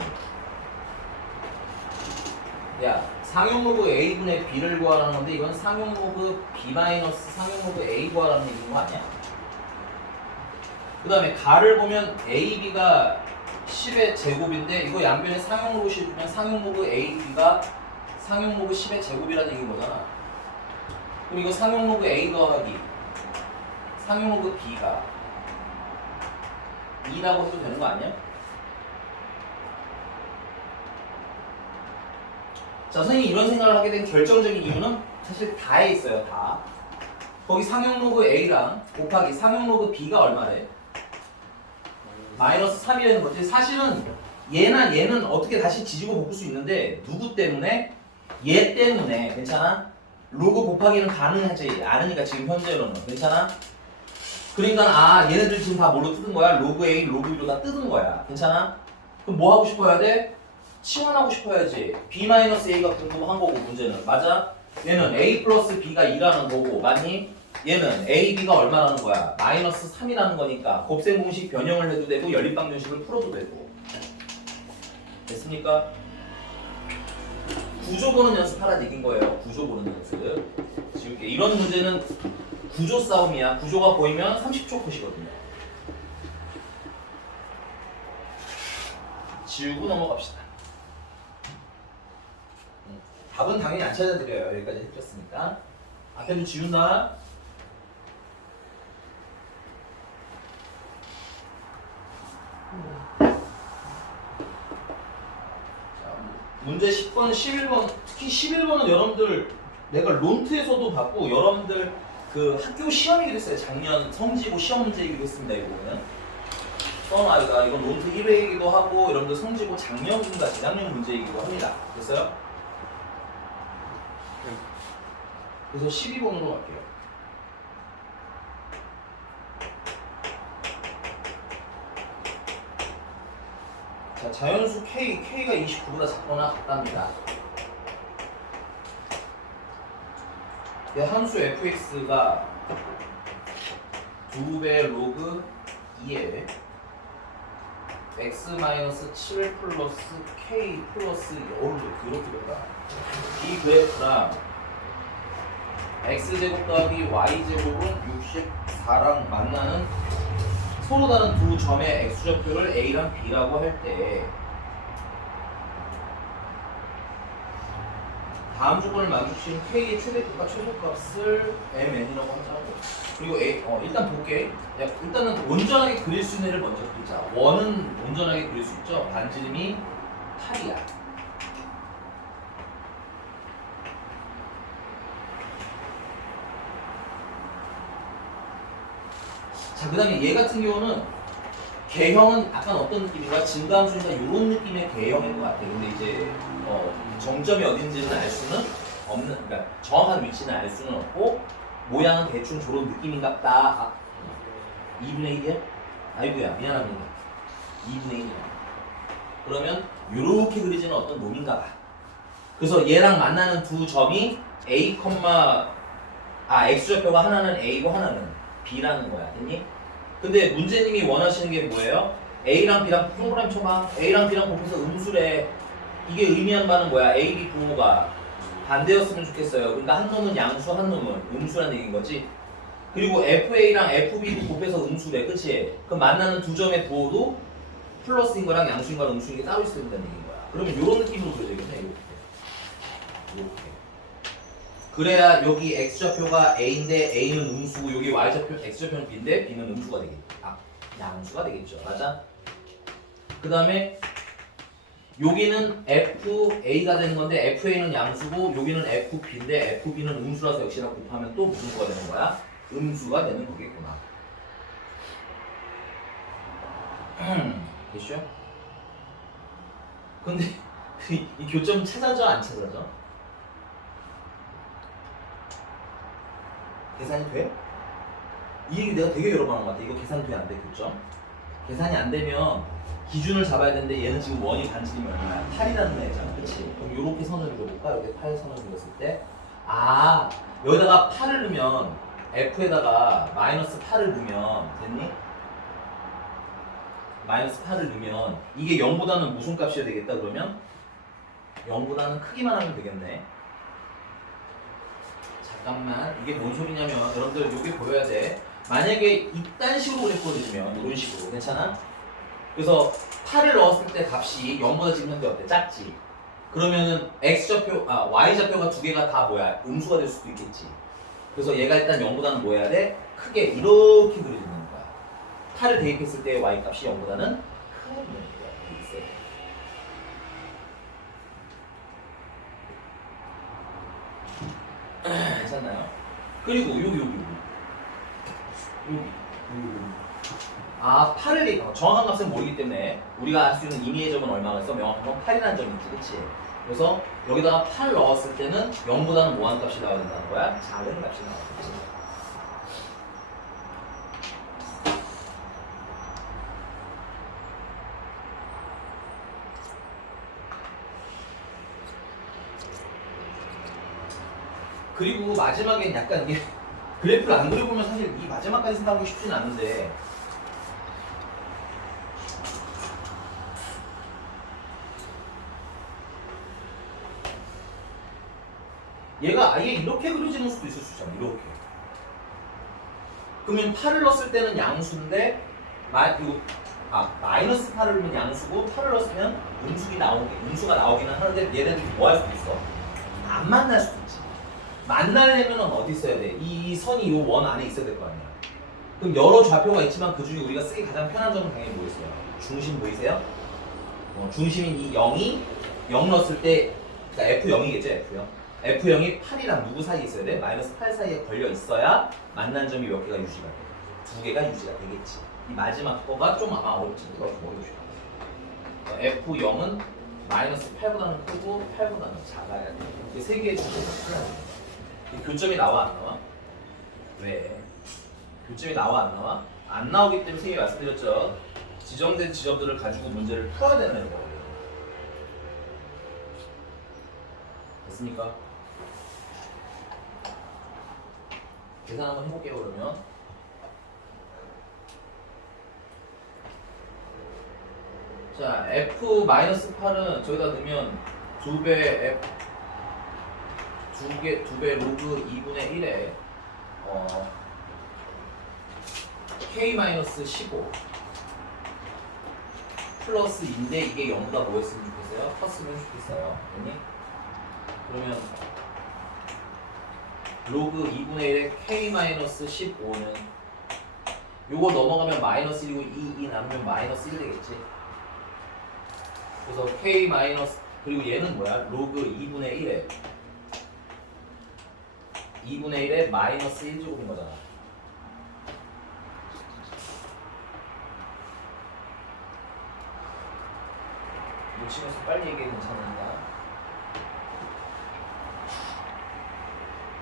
상용로그 A분의 B를 구하라는 건데 이건 상용로그 B 마이너스 상용로그 A 구하라는 얘기인 거 아니야? 그 다음에 가를 보면 AB가 10의 제곱인데 이거 양변에 상용로그 씌우면 상용로그 AB가 상용로그 10의 제곱이라는 얘기인 거잖아. 그럼 이거 상용로그 A 더하기 상용로그 B가 2라고 해도 되는 거 아니야? 자, 선생님이 이런 생각을 하게 된 결정적인 이유는 사실 다에 있어요. 다. 거기 상용로그 A랑 곱하기 상용로그 B가 얼마래? 마이너스 3이라는 거지. 사실은 얘나 얘는 어떻게 다시 지지고 볶을 수 있는데 누구 때문에? 얘 때문에. 괜찮아? 로그 곱하기는 가능하지 않으니까 지금 현재로는. 괜찮아? 그러니까 아 얘네들 지금 다 뭘로 뜯은 거야? 로그 A, 로그 B로 다 뜯은 거야. 괜찮아? 그럼 뭐 하고 싶어야 돼? 치환하고 싶어야지. B-A가 궁금한 거고 문제는. 맞아? 얘는 A 플러스 B가 2라는 거고 맞니? 얘는 A, B가 얼마라는 거야? 마이너스 3이라는 거니까 곱셈 공식 변형을 해도 되고 연립방정식을 풀어도 되고. 됐습니까? 구조 보는 연습하라 얘긴 거예요. 구조 보는 연습. 지울게. 이런 문제는 구조 싸움이야. 구조가 보이면 30초 컷이거든요. 지우고 넘어갑시다. 답은 당연히 안 찾아드려요. 여기까지 해드렸으니까. 앞에도 지운다. 문제 10번, 11번, 특히 11번은 여러분들 내가 론트에서도 봤고 여러분들 그 학교 시험이기도 했어요. 작년 성지고 시험 문제이기도 했습니다. 이거는 써놔이가 이건 론트 1회이기도 하고 여러분들 성지고 작년인가 재작년 문제이기도 합니다. 됐어요? 그래서 12번으로 갈게요. 자, 자연수 K가 29보다 작거나 같답니다. 함수 fx가 2배 로그 2에 x-7 플러스 k 플러스 0을 이렇게 된다. 이 그래프랑 x제곱 더하기 y제곱은 64랑 만나는 서로 다른 두 점의 x좌표를 a랑 b라고 할 때 다음 조건을 만족시킨 k의 최대값과 최소값을 mn이라고 하자고. 그리고 일단 볼게. 일단은 온전하게 그릴 수 있는 애를 먼저 그리자. 원은 온전하게 그릴 수 있죠. 반지름이 8이야. 자, 그 다음에 얘 같은 경우는 개형은 약간 어떤 느낌인가? 증가함수니까 이런 느낌의 개형인 것 같아. 근데 이제 정점이 어딘지는 알 수는 없는, 그러니까 정확한 위치는 알 수는 없고 모양은 대충 저런 느낌인갑다. 아, 2분의 1이야? 아이고야 미안합니다. 2분의 1이야. 그러면 이렇게 그려지는 어떤 놈인가 봐. 그래서 얘랑 만나는 두 점이 A, X좌표가 하나는 A고 하나는 B라는 거야. 됐니? 근데 문제님이 원하시는 게 뭐예요? A랑 B랑 동그라미 쳐봐. A랑 B랑 곱해서 음수래. 이게 의미하는 바는 뭐야? A, B 부호가 반대였으면 좋겠어요. 그러니까 한 놈은 양수, 한 놈은 음수라는 얘기인 거지. 그리고 FA랑 FB도 곱해서 음수래. 그치? 그럼 만나는 두 점의 부호도 플러스인 거랑 양수인 거랑 음수인 게 따로 있어야 된다는 얘기인 거야. 그러면 이런 느낌으로 그려야겠네. 이렇게. 그래야 여기 x좌표가 a인데 a는 음수고 여기 y좌표 x좌표는 b인데 b는 음수가 되겠죠. 양수가 되겠죠. 맞아? 그 다음에 여기는 fa가 되는 건데 fa는 양수고 여기는 fb인데 fb는 음수라서 역시나 곱하면 또 무슨 수가 되는 거야? 음수가 되는 거겠구나. 됐죠? 근데 이 교점 찾아져 안 찾아져? 계산이 돼? 이 얘기 내가 되게 여러 번 한 것 같아. 이거 계산 돼 안 돼? 교점? 계산이 안 되면 기준을 잡아야 되는데 얘는 지금 원이 반지름이 얼마야? 8이라는 애잖아. 그치? 그럼 요렇게 선을 그려볼까? 이렇게 8 선을 그렸을 때 여기다가 8을 넣으면 F에다가 마이너스 8을 넣으면 됐니? 마이너스 8을 넣으면 이게 0보다는 무슨 값이어야 되겠다 그러면? 0보다는 크기만 하면 되겠네. 잠깐만, 이게 뭔 소리냐면 여러분들 이게 보여야 돼. 만약에 이딴 식으로 그래프 그려주면 이런 식으로 괜찮아? 그래서 8을 넣었을 때 값이 0보다 지금 현재 어때? 작지? 그러면은 y좌표가 두 개가 다 뭐야? 음수가 될 수도 있겠지. 그래서 얘가 일단 0보다는 뭐 해야 돼? 크게 이렇게 그려주는 거야. 8을 대입했을 때 y 값이 0보다는 크게 그려주는 거야. 있어요. 괜찮나요? 그리고 여기. 8 8을 얘기하고 정확한 값은 모르기 때문에 우리가 알 수 있는 임의의 적은 얼마가 있어? 명확한 건 8이라는 점이 있지, 그치? 그래서 여기다가 8 넣었을 때는 0보다는 뭐하는 값이 나와야 된다는 거야? 작은 값이 나와야 되지. 그리고 마지막엔 약간 이게 그래프를 안 그려보면 사실 이 마지막까지 생각하기 쉽진 않은데 얘가 아예 이렇게 그려지는 수도 있을 수 있잖아. 이렇게. 그러면 8을 넣었을 때는 양수인데 마이너스 8을 넣으면 양수고 8을 넣었으면 음수가 나오기는 하는데 얘는 뭐 할 수도 있어? 안 만날 수도 있지. 만나려면 어디 있어야 돼? 이 선이 이 원 안에 있어야 될 거 아니야. 그럼 여러 좌표가 있지만 그 중에 우리가 쓰기 가장 편한 점은 당연히 뭐겠어요? 중심 보이세요? 중심인 이 0이 0 넣었을 때 그러니까 F0이겠죠, F0. F0이 8이랑 누구 사이에 있어야 돼? 마이너스 8 사이에 걸려 있어야 만난 점이 몇 개가 유지가 돼? 두 개가 유지가 되겠지. 이 마지막 거가 좀 아마 어렵지. 이거 좀 어렵죠. F0은 마이너스 8보다는 크고 8보다는 작아야 돼. 이게 세 개의 조건이 필요합니다. 교점이 나와 안 나와? 왜? 교점이 나와 안 나와? 안 나오기 때문에 선생님이 말씀드렸죠. 지정된 지점들을 가지고 문제를 풀어야 되는 거예요. 됐습니까? 계산 한번 해볼게요. 그러면 자 F-8은 저기다 넣으면 2배 로그 2분의 1에 K-15 플러스인데 이게 0보다 뭐 했으면 좋겠어요? 컸으면 좋겠어요. 아니? 그러면 로그 2분의 1에 K-15는 요거 넘어가면 마이너스 1이고 2 나누면 마이너스 1 되겠지. 그래서 K 마이너스 그리고 얘는 뭐야? 로그 2분의 1에 마이너스 1제곱인 거잖아. 놓치면서 빨리 얘기해 괜찮으니까.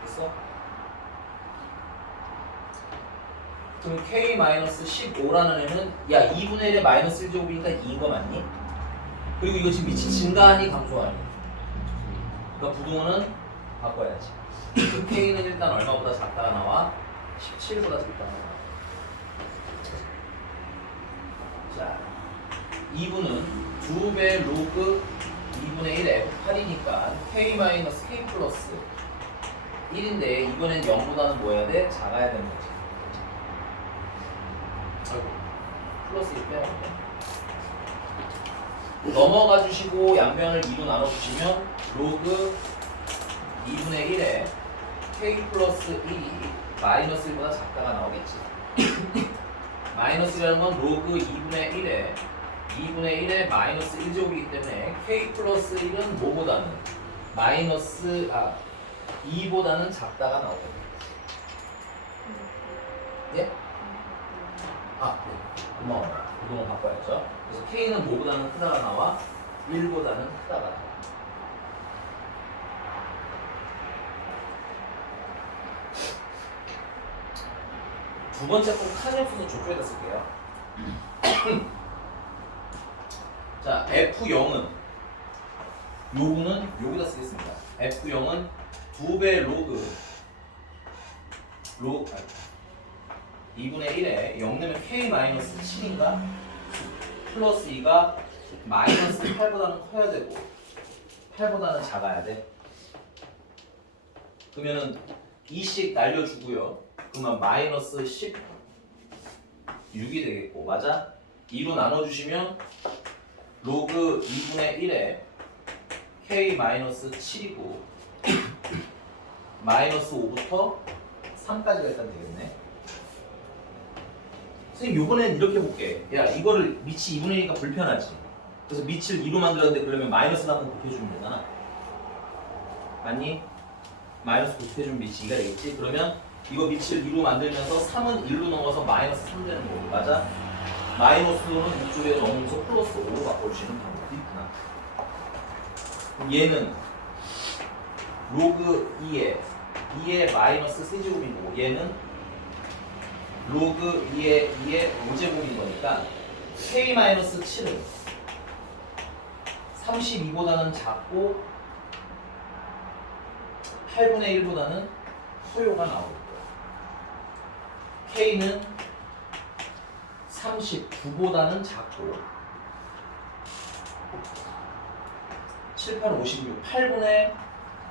됐어? 그럼 K-15라는 애는 야 2분의 1에 마이너스 1제곱이니까 2인 거 맞니? 그리고 이거 지금 밑이 증가하니 감소하니? 그러니까 부동호는 바꿔야지. 그 K는 일단 얼마보다 작다가 나와? 17보다 작다가 나와. 자, 2분은 2배 로그 2분의 1 F8이니까 K 플러스 1인데 이번엔 0보다는 뭐 해야 돼? 작아야 되는 거지. 아이고, 플러스 1 빼야 돼. 넘어가 주시고 양변을 2로 나눠주시면 로그 2분의 1에 K 플러스 1이 마이너스 1보다 작다가 나오겠지. 마이너스 1이라는 건 로그 2분의 1에 마이너스 1제곱이기 때문에 K 플러스 1은 뭐보다는 2보다는 작다가 나오거든요. 예? 네. 고마워요. 부동을 바꿔야죠. 그래서 K는 뭐보다는 크다가 나와 1보다는 크다가 나와. 두 번째 꼭 칸이 없어서 조표에다 쓸게요. 자, F0은 요거는 여기다 쓰겠습니다. F0은 2배 로그 2분의 1에 0 되면 K-7인가? 플러스 2가 마이너스 8보다는 커야 되고 8보다는 작아야 돼. 그러면은 2씩 날려주고요. 그러면 마이너스 16이 되겠고, 맞아? 2로 나눠주시면 로그 2분의 1에 K-7이고 마이너스 5부터 3까지가 일단 되겠네. 선생님 요번엔 이렇게 해볼게. 야 이거를 밑이 2분의 1이니까 불편하지. 그래서 밑을 2로 만들었는데 그러면 마이너스만큼 곱해주면 되잖아. 맞니? 마이너스 곱해주면 밑이 2가 되겠지. 그러면 이거 밑을 2로 만들면서 3은 1로 넘어서 마이너스 3 되는 거고, 맞아? 마이너스는 이쪽에 넣으면서 플러스 5로 바꿔주시는 방법이 하나. 얘는 로그 2의 마이너스 세제곱이고 얘는 로그 2의 5제곱인 거니까 k-7은 32보다는 작고 8분의 1보다는 소요가 나오고 k는 39보다는 작고 7, 8, 56, 8분의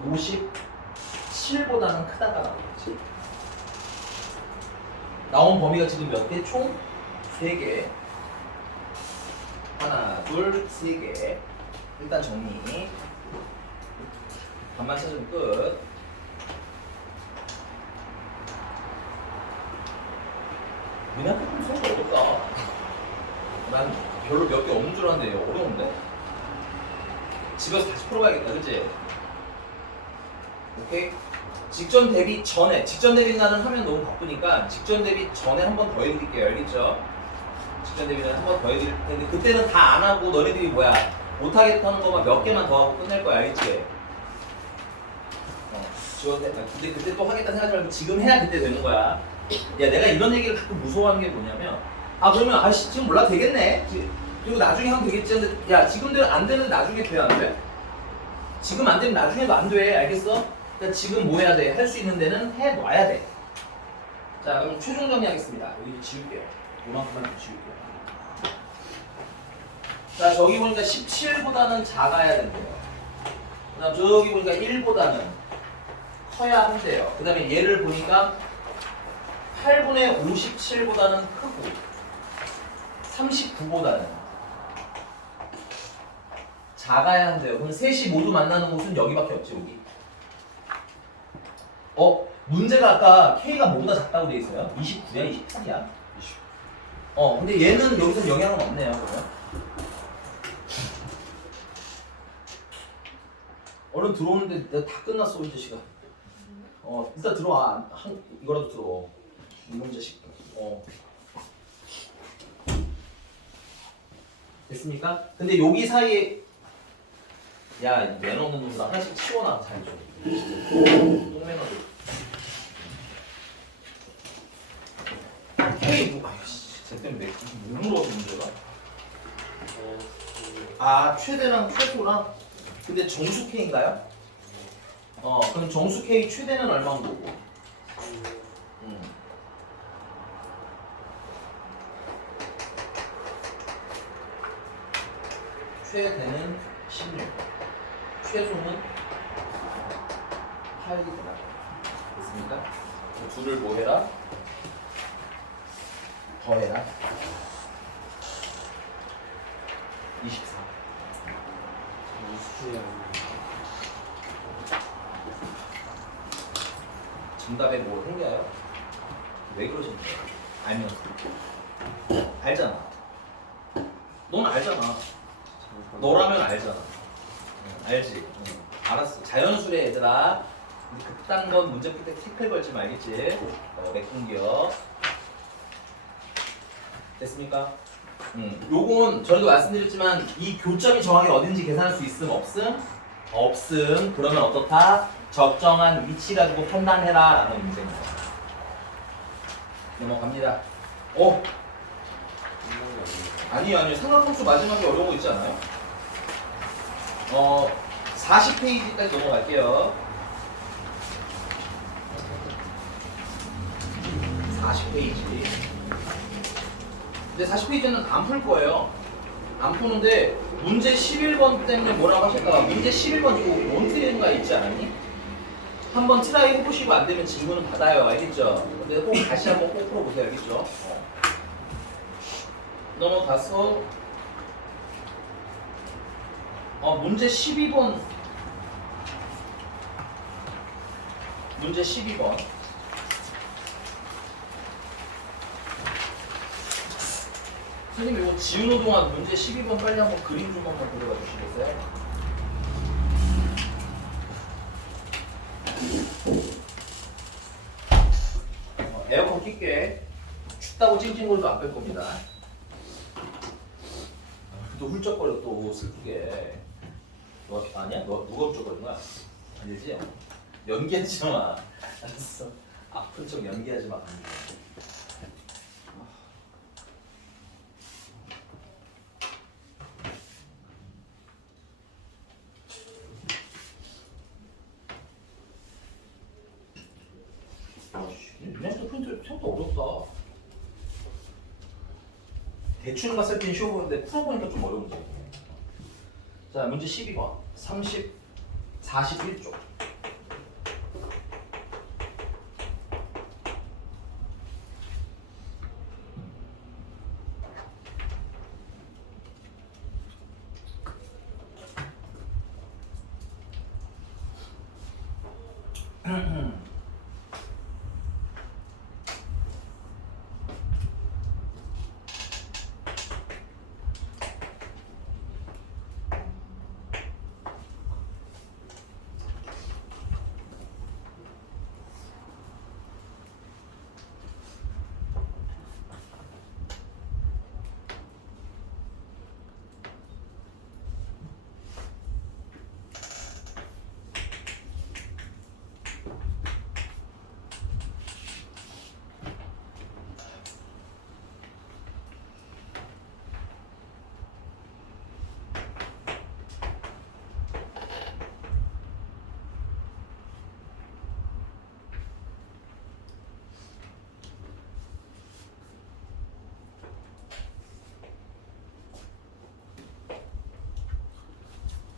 57보다는 크다가 나오겠지. 나온 범위가 지금 몇 개? 총 3개. 하나, 둘, 3개. 일단 정리. 반만 찾으면 끝. 그냥 조금 수업이 어렵다. 난 별로 몇 개 없는 줄 알았는데 어려운데? 집에서 다시 풀어봐야겠다, 그치? 오케이? 직전 대비 전에, 직전 대비 나는 하면 너무 바쁘니까 직전 대비 전에 한 번 더 해드릴게요, 알겠죠? 직전 대비는 한 번 더 해드릴 텐데 그때는 다 안 하고 너네들이 뭐야 못하겠다는 거만 몇 개만 더 하고 끝낼 거야, 알겠지? 근데 그때 또 하겠다 생각하지 말고 지금 해야 그때 되는 거야. 야, 내가 이런 얘기를 가끔 무서워하는 게 뭐냐면 그러면 아씨 지금 몰라 되겠네 그리고 나중에 하면 되겠지 근데 야 지금 안 되는데 나중에 돼 안 돼? 지금 안 되면 나중에도 안 돼, 알겠어? 그러니까 지금 뭐 해야 돼? 할 수 있는 데는 해놔야 돼. 자 그럼 최종 정리하겠습니다. 여기 지울게요. 요만큼만 더 지울게요. 자 저기 보니까 17보다는 작아야 된대요. 그 다음 저기 보니까 1보다는 커야 한대요. 그 다음에 얘를 보니까 8분의 57보다는 크고 39보다는 작아야 한대요. 그럼 셋이 모두 만나는 곳은 여기밖에 없지, 여기. 문제가 아까 K가 뭐보다 작다고 돼 있어요? 29야, 28이야? 20. 근데 얘는 여기서 영향은 없네요, 그러면. 얼른 들어오는데 내가 다 끝났어, 이제 시간. 일단 들어와. 이거라도 들어. 이놈 자식. 됐습니까? 근데 여기 사이에 야, 매너 없는 놈들 하나씩 치워놔, 잘 좀. 똥매너들. K 아이씨, 쟤 때문에 못 물어서 문제가. 최대랑 최소랑. 근데 정수 K인가요? 그럼 정수 K 최대는 얼마인 거고? 최대는 16. 최소는 8이더라. 됐습니까? 그 둘을 뭐 해라? 더해라. 24. 정답에 뭐 생겨요? 왜 그러시는 거예요? 알면서. 알잖아. 넌 알잖아. 너라면 알잖아. 알지? 알았어. 자연수래 얘들아. 그딴 건 문제 풀 때 태클 걸지 말겠지? 맥공기업. 됐습니까? 요건 저희도 말씀드렸지만 이 교점이 정확히 어딘지 계산할 수 있음 없음? 없음. 그러면 어떻다? 적정한 위치 가지고 판단해라 라는 문제입니다. 넘어갑니다. 아니요. 삼각함수 마지막에 어려운 거 있지 않아요? 40페이지까지 넘어갈게요. 40페이지. 근데 40페이지는 안 풀 거예요. 안 푸는데 문제 11번 때문에 뭐라고 하실까? 문제 11번 이거 원트인가 있지 않았니? 한번 트라이 해보시고 안 되면 질문은 받아요. 알겠죠? 근데 꼭 다시 한번 꼭 풀어보세요. 알겠죠? 넘어가서 문제 12번. 문제 12번. 선생님 이거 지우는 동안 문제 12번 빨리 한번 그림 좀 한번 그려봐 주시겠어요? 에어컨 낄게. 춥다고 찡찡거려도 안 뺄 겁니다. 또 훌쩍거려 또 슬프게. 너 아니야? 너 누가 훌쩍거린 거야? 아니지? 연기하지 마. 알았어. 아픈 척 연기하지 마. 유네스코 프린트 생각보다 어렵다. 대충 봤을 땐 쉬워 보이는데 풀어보니까 좀 어려운 거. 자, 문제 12번. 41쪽.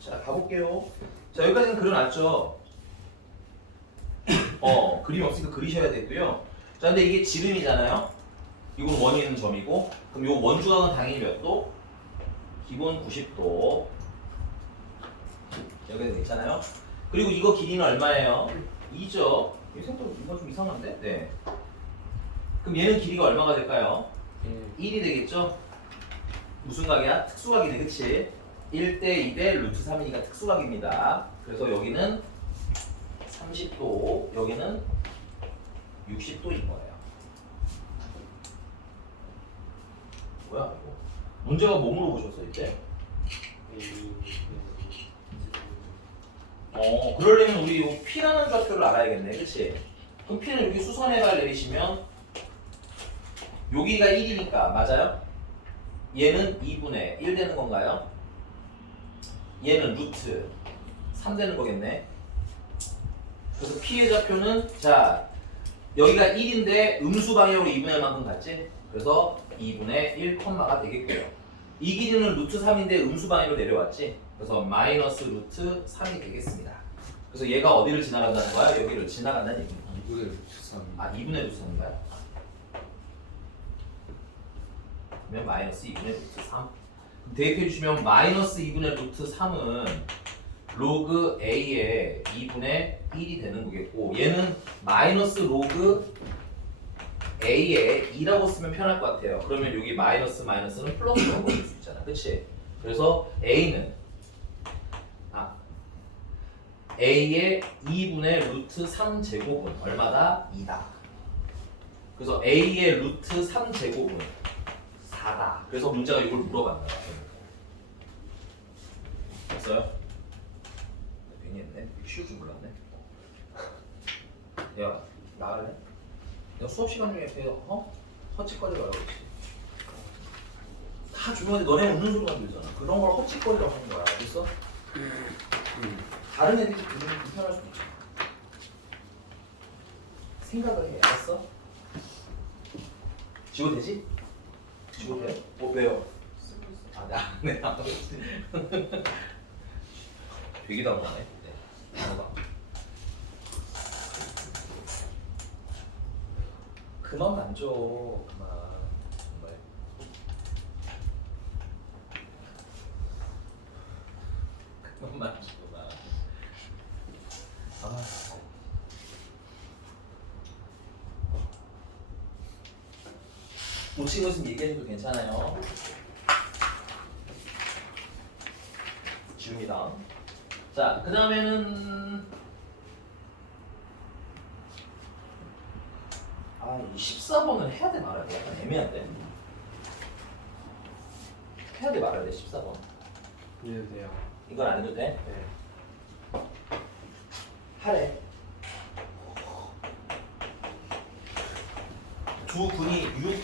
자, 가볼게요. 자, 여기까지는 그려놨죠? 그림이 없으니까 그리셔야 되고요. 자, 근데 이게 지름이잖아요? 이건 원이 있는 점이고, 그럼 요 원주각은 당연히 몇 도? 기본 90도. 여기서 있잖아요? 그리고 이거 길이는 얼마예요? 2죠? 생각보다 이거 좀 이상한데? 네. 그럼 얘는 길이가 얼마가 될까요? 1이 되겠죠? 무슨 각이야? 특수각이네, 그치? 1대 2대 루트 3이니까 특수각입니다. 그래서 여기는 30도, 여기는 60도인 거예요. 뭐야 이거? 문제가 뭐 물어보셨어 이때? 그러려면 우리 요 P라는 좌표를 알아야겠네, 그치? 그럼 P는 여기 수선해발 내리시면 여기가 1이니까 맞아요? 얘는 2분의 1 되는 건가요? 얘는 루트 3 되는 거겠네. 그래서 P의 좌표는 자 여기가 1인데 음수 방향으로 2분의 1만큼 갔지? 그래서 2분의 1 콤마가 되겠고요. 이 길이는 루트 3인데 음수 방향으로 내려왔지? 그래서 마이너스 루트 3이 되겠습니다. 그래서 얘가 어디를 지나간다는 거야? 여기를 지나간다는 얘기입니다. 2분의 루트 3. 아 2분의 루트 3인가요? 그러면 마이너스 2분의 루트 3. 대입해 주시면 마이너스 2분의 루트 3은 로그 A의 2분의 1이 되는 거겠고, 얘는 마이너스 로그 A의 2라고 쓰면 편할 것 같아요. 그러면 여기 마이너스 마이너스는 플러스로 보일 수 있잖아, 그치? 그래서 A는 A의 2분의 루트 3제곱은 얼마다? 2다. 그래서 A의 루트 3제곱은 4다. 그래서 문제가 이걸 물어봤나 봐요. 됐어요? 괜히 했네. 쉬울 줄 몰랐네. 야, 나갈래? 내가 수업 시간 중에 이렇게 헛짓거리 말하고 있지. 다 주변에 너네 웃는 소리가 들잖아. 그런 걸 헛짓거리라고 하는 거야. 알겠어? 다른 애들이 들으면 불편할 수도 있잖아. 생각을 해. 알았어? 지워 되지? 지워 돼요? 왜요? 네, 되게 단단해. 네, 단어가. 그만 만져. 그만. 정말. 그만 만져. 그만. 아. 못 치고 있으면 얘기해줘도 괜찮아요. 지웁니다. 자, 그 다음에는 이 14번은 해야 돼 말아야 돼? 약간 애매한데. 해야 돼 말아야 돼 14번. 이해도 돼요. 이건 안 해도 돼? 네. 하래. 두 분이 6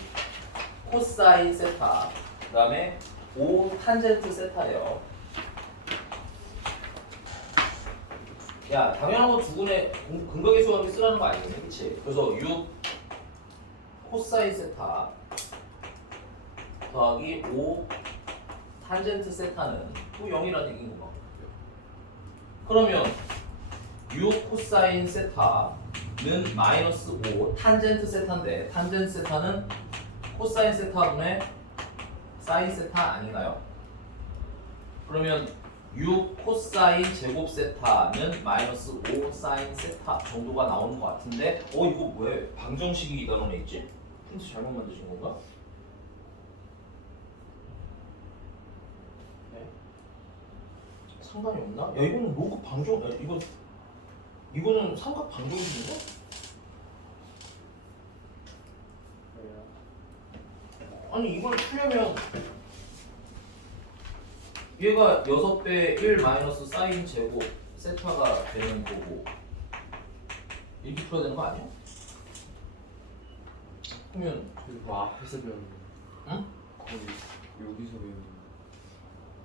코사인 세타 그 다음에 5 탄젠트 세타예요. 야 당연한 거 두 분의 근거계수관계 쓰라는 거 아니겠니? 그치? 그래서 6 코사인 세타 더하기 5 탄젠트 세타는 또 0이라는 얘기인 것 같고요. 그러면 6 코사인 세타는 마이너스 5 탄젠트 세타인데 탄젠트 세타는 코사인 세타분의 사인 세타 아닌가요? 그러면 6 코사인 제곱 세타는 마이너스 5 사인 세타 정도가 나오는 것 같은데 이거 왜 방정식이 이단원에 있지? 프린트 잘못 만드신 건가? 네. 상관이 없나? 야 이거는 로그 방정 이거는 삼각 방정식인가? 아니 이걸 풀려면 얘가 6배 1 마이너스 사인 제곱 세타가 되는 거고 이렇게 풀어야 되는 거 아니야? 그러면 그리고 앞에서 배우는 거. 응? 거기 여기서 배우는 거.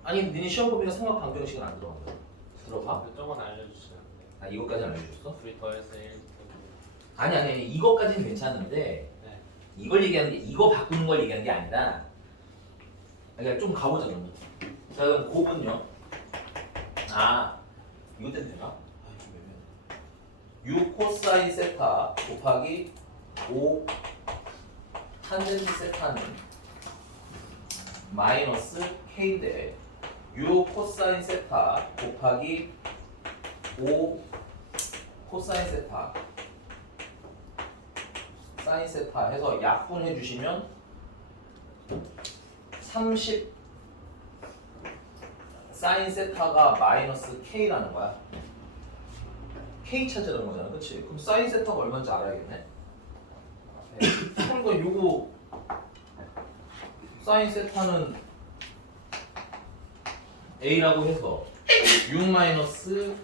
아니 니네 시험 범위가 삼각 방정식은 안 들어간 거야? 들어봐? 저건 알려주시는데 아 이거까지는 알려줬어? 둘이 더해서 1 아니 이거까지는 괜찮은데 네. 이걸 얘기하는 게 이거 바꾸는 걸 얘기하는 게 아니라 그러니까 좀 가보자 그러면. 자 그럼 곱은요. 이거 때문에 되나? 6 코사인 세타 곱하기 5 탄젠트 세타는 마이너스 K인데 6 코사인 세타 곱하기 5 코사인 세타 사인 세타 해서 약분해 주시면 30 사인 세타가 마이너스 K라는 거야. K 찾으라는 거잖아, 그치? 그럼 사인 세타가 얼마인지 알아야겠네. 네. 그러니까 요거 사인 세타는 A라고 해서 6 마이너스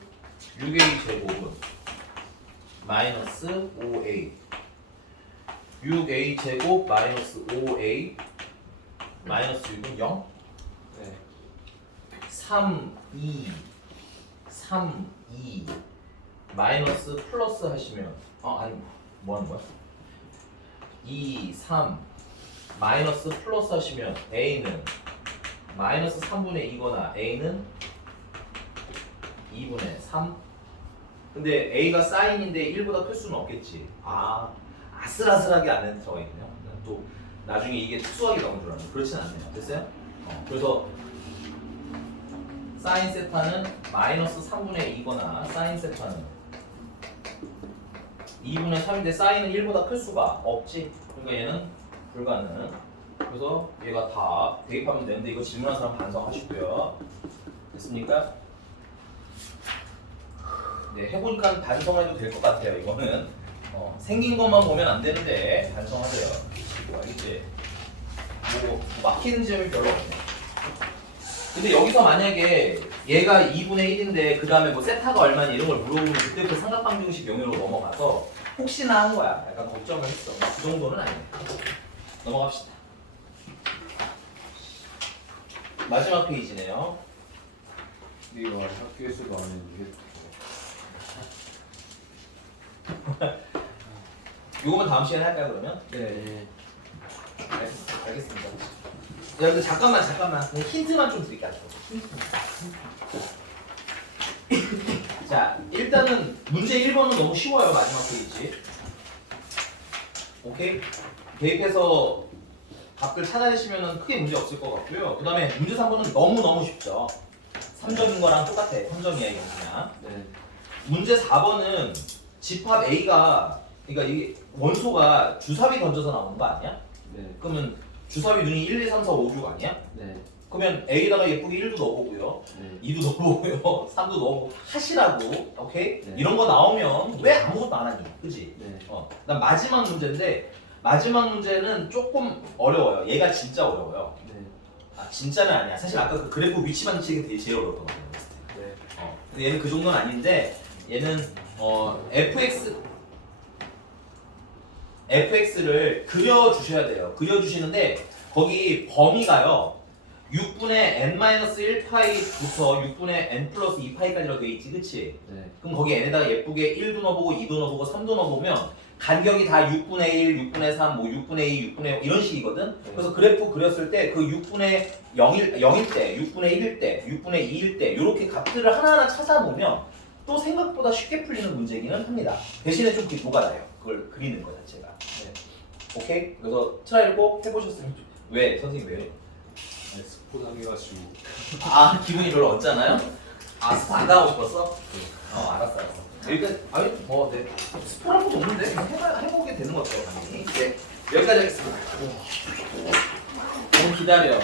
6A 제곱은 마이너스 5A 6A 제곱 마이너스 5A 마이너스 6은 0? 네. 3, 2 마이너스 플러스 하시면 아니 뭐 하는 거야? 2, 3 마이너스 플러스 하시면 A는 마이너스 3분의 2거나 A는 2분의 3 근데 A가 사인인데 1보다 클 수는 없겠지. 아슬아슬하게 안에 들어가 있네요. 또 나중에 이게 특수하게 나온 줄 알았는데 그렇진 않네요. 됐어요? 그래서 사인 세타는 마이너스 3분의 2거나 사인 세타는 2분의 3인데 사인은 1보다 클 수가 없지. 그러니까 얘는 불가능. 그래서 얘가 다 대입하면 되는데 이거 질문한 사람 반성하시고요. 됐습니까? 네, 해보니까 반성해도 될 것 같아요. 이거는 생긴 것만 보면 안 되는데 반성하세요. 알겠지? 뭐 막히는 점이 별로 없네. 근데 여기서 만약에 얘가 2분의 1인데 그 다음에 뭐 세타가 얼마니 이런 걸 물어보면 그때 그 삼각방정식 용어로 넘어가서 혹시나 한 거야. 약간 걱정을 했어. 그 정도는 아니야. 넘어갑시다. 마지막 페이지네요. 근데 이거 학교에서도 안 했는데. 요거만 다음 시간에 할까요 그러면? 네. 알겠습니다. 여러분들 잠깐만 그냥 힌트만 좀 드릴게요. 자 일단은 문제 1번은 너무 쉬워요. 마지막 페이지. 오케이? 대입해서 답들 찾아내시면 크게 문제 없을 것 같고요. 그 다음에 문제 3번은 너무너무 쉽죠. 3점인 거랑 똑같아. 3점이야 이건 그냥. 네. 문제 4번은 집합 A가 그러니까 이게 원소가 주사위 던져서 나오는 거 아니야? 네. 그러면 주사위 눈이 1, 2, 3, 4, 5, 6 아니야? 네. 그러면 A에다가 예쁘게 1도 넣어보고요. 네. 2도 넣어보고요. 3도 넣어보고 하시라고. 오케이? 네. 이런 거 나오면 왜 아무것도 안 하니? 그지? 네. 난 마지막 문제인데 마지막 문제는 조금 어려워요. 얘가 진짜 어려워요. 네. 아 진짜는 아니야. 사실 아까 그 그래프 위치 만드시는 게 되게 제일 어려웠던 거 같아요. 네. 근데 얘는 그 정도는 아닌데 얘는 fx를 그려주셔야 돼요. 그려주시는데 거기 범위가요 6분의 n-1파이부터 6분의 n 플러스 2파이까지로 돼 있지, 그치? 네. 그럼 거기 n에다가 예쁘게 1도 넣어보고 2도 넣어보고 3도 넣어보면 간격이 다 6분의 1, 6분의 3, 뭐 6분의 2, 6분의 5 이런 식이거든? 그래서 그래프 그렸을 때 그 6분의 0일 때, 6분의 1일 때, 6분의 2일 때 이렇게 값들을 하나하나 찾아보면 또 생각보다 쉽게 풀리는 문제기는 합니다. 대신에 좀 노가다요. 그걸 그리는 거 자체가. 네. 오케이? 그래서 트라이를 꼭 해보셨으면 왜? 선생님 왜? 아니, 스포 당해가지고. 아 기분이 별로 없잖아요? 아 스포 안 당하고 싶었어? 알았어. 여기까지 아니 네. 스포란 것도 없는데 그냥 해보게 되는 것 같아요 당연히. 네. 여기까지 하겠습니다. 너무 기다려.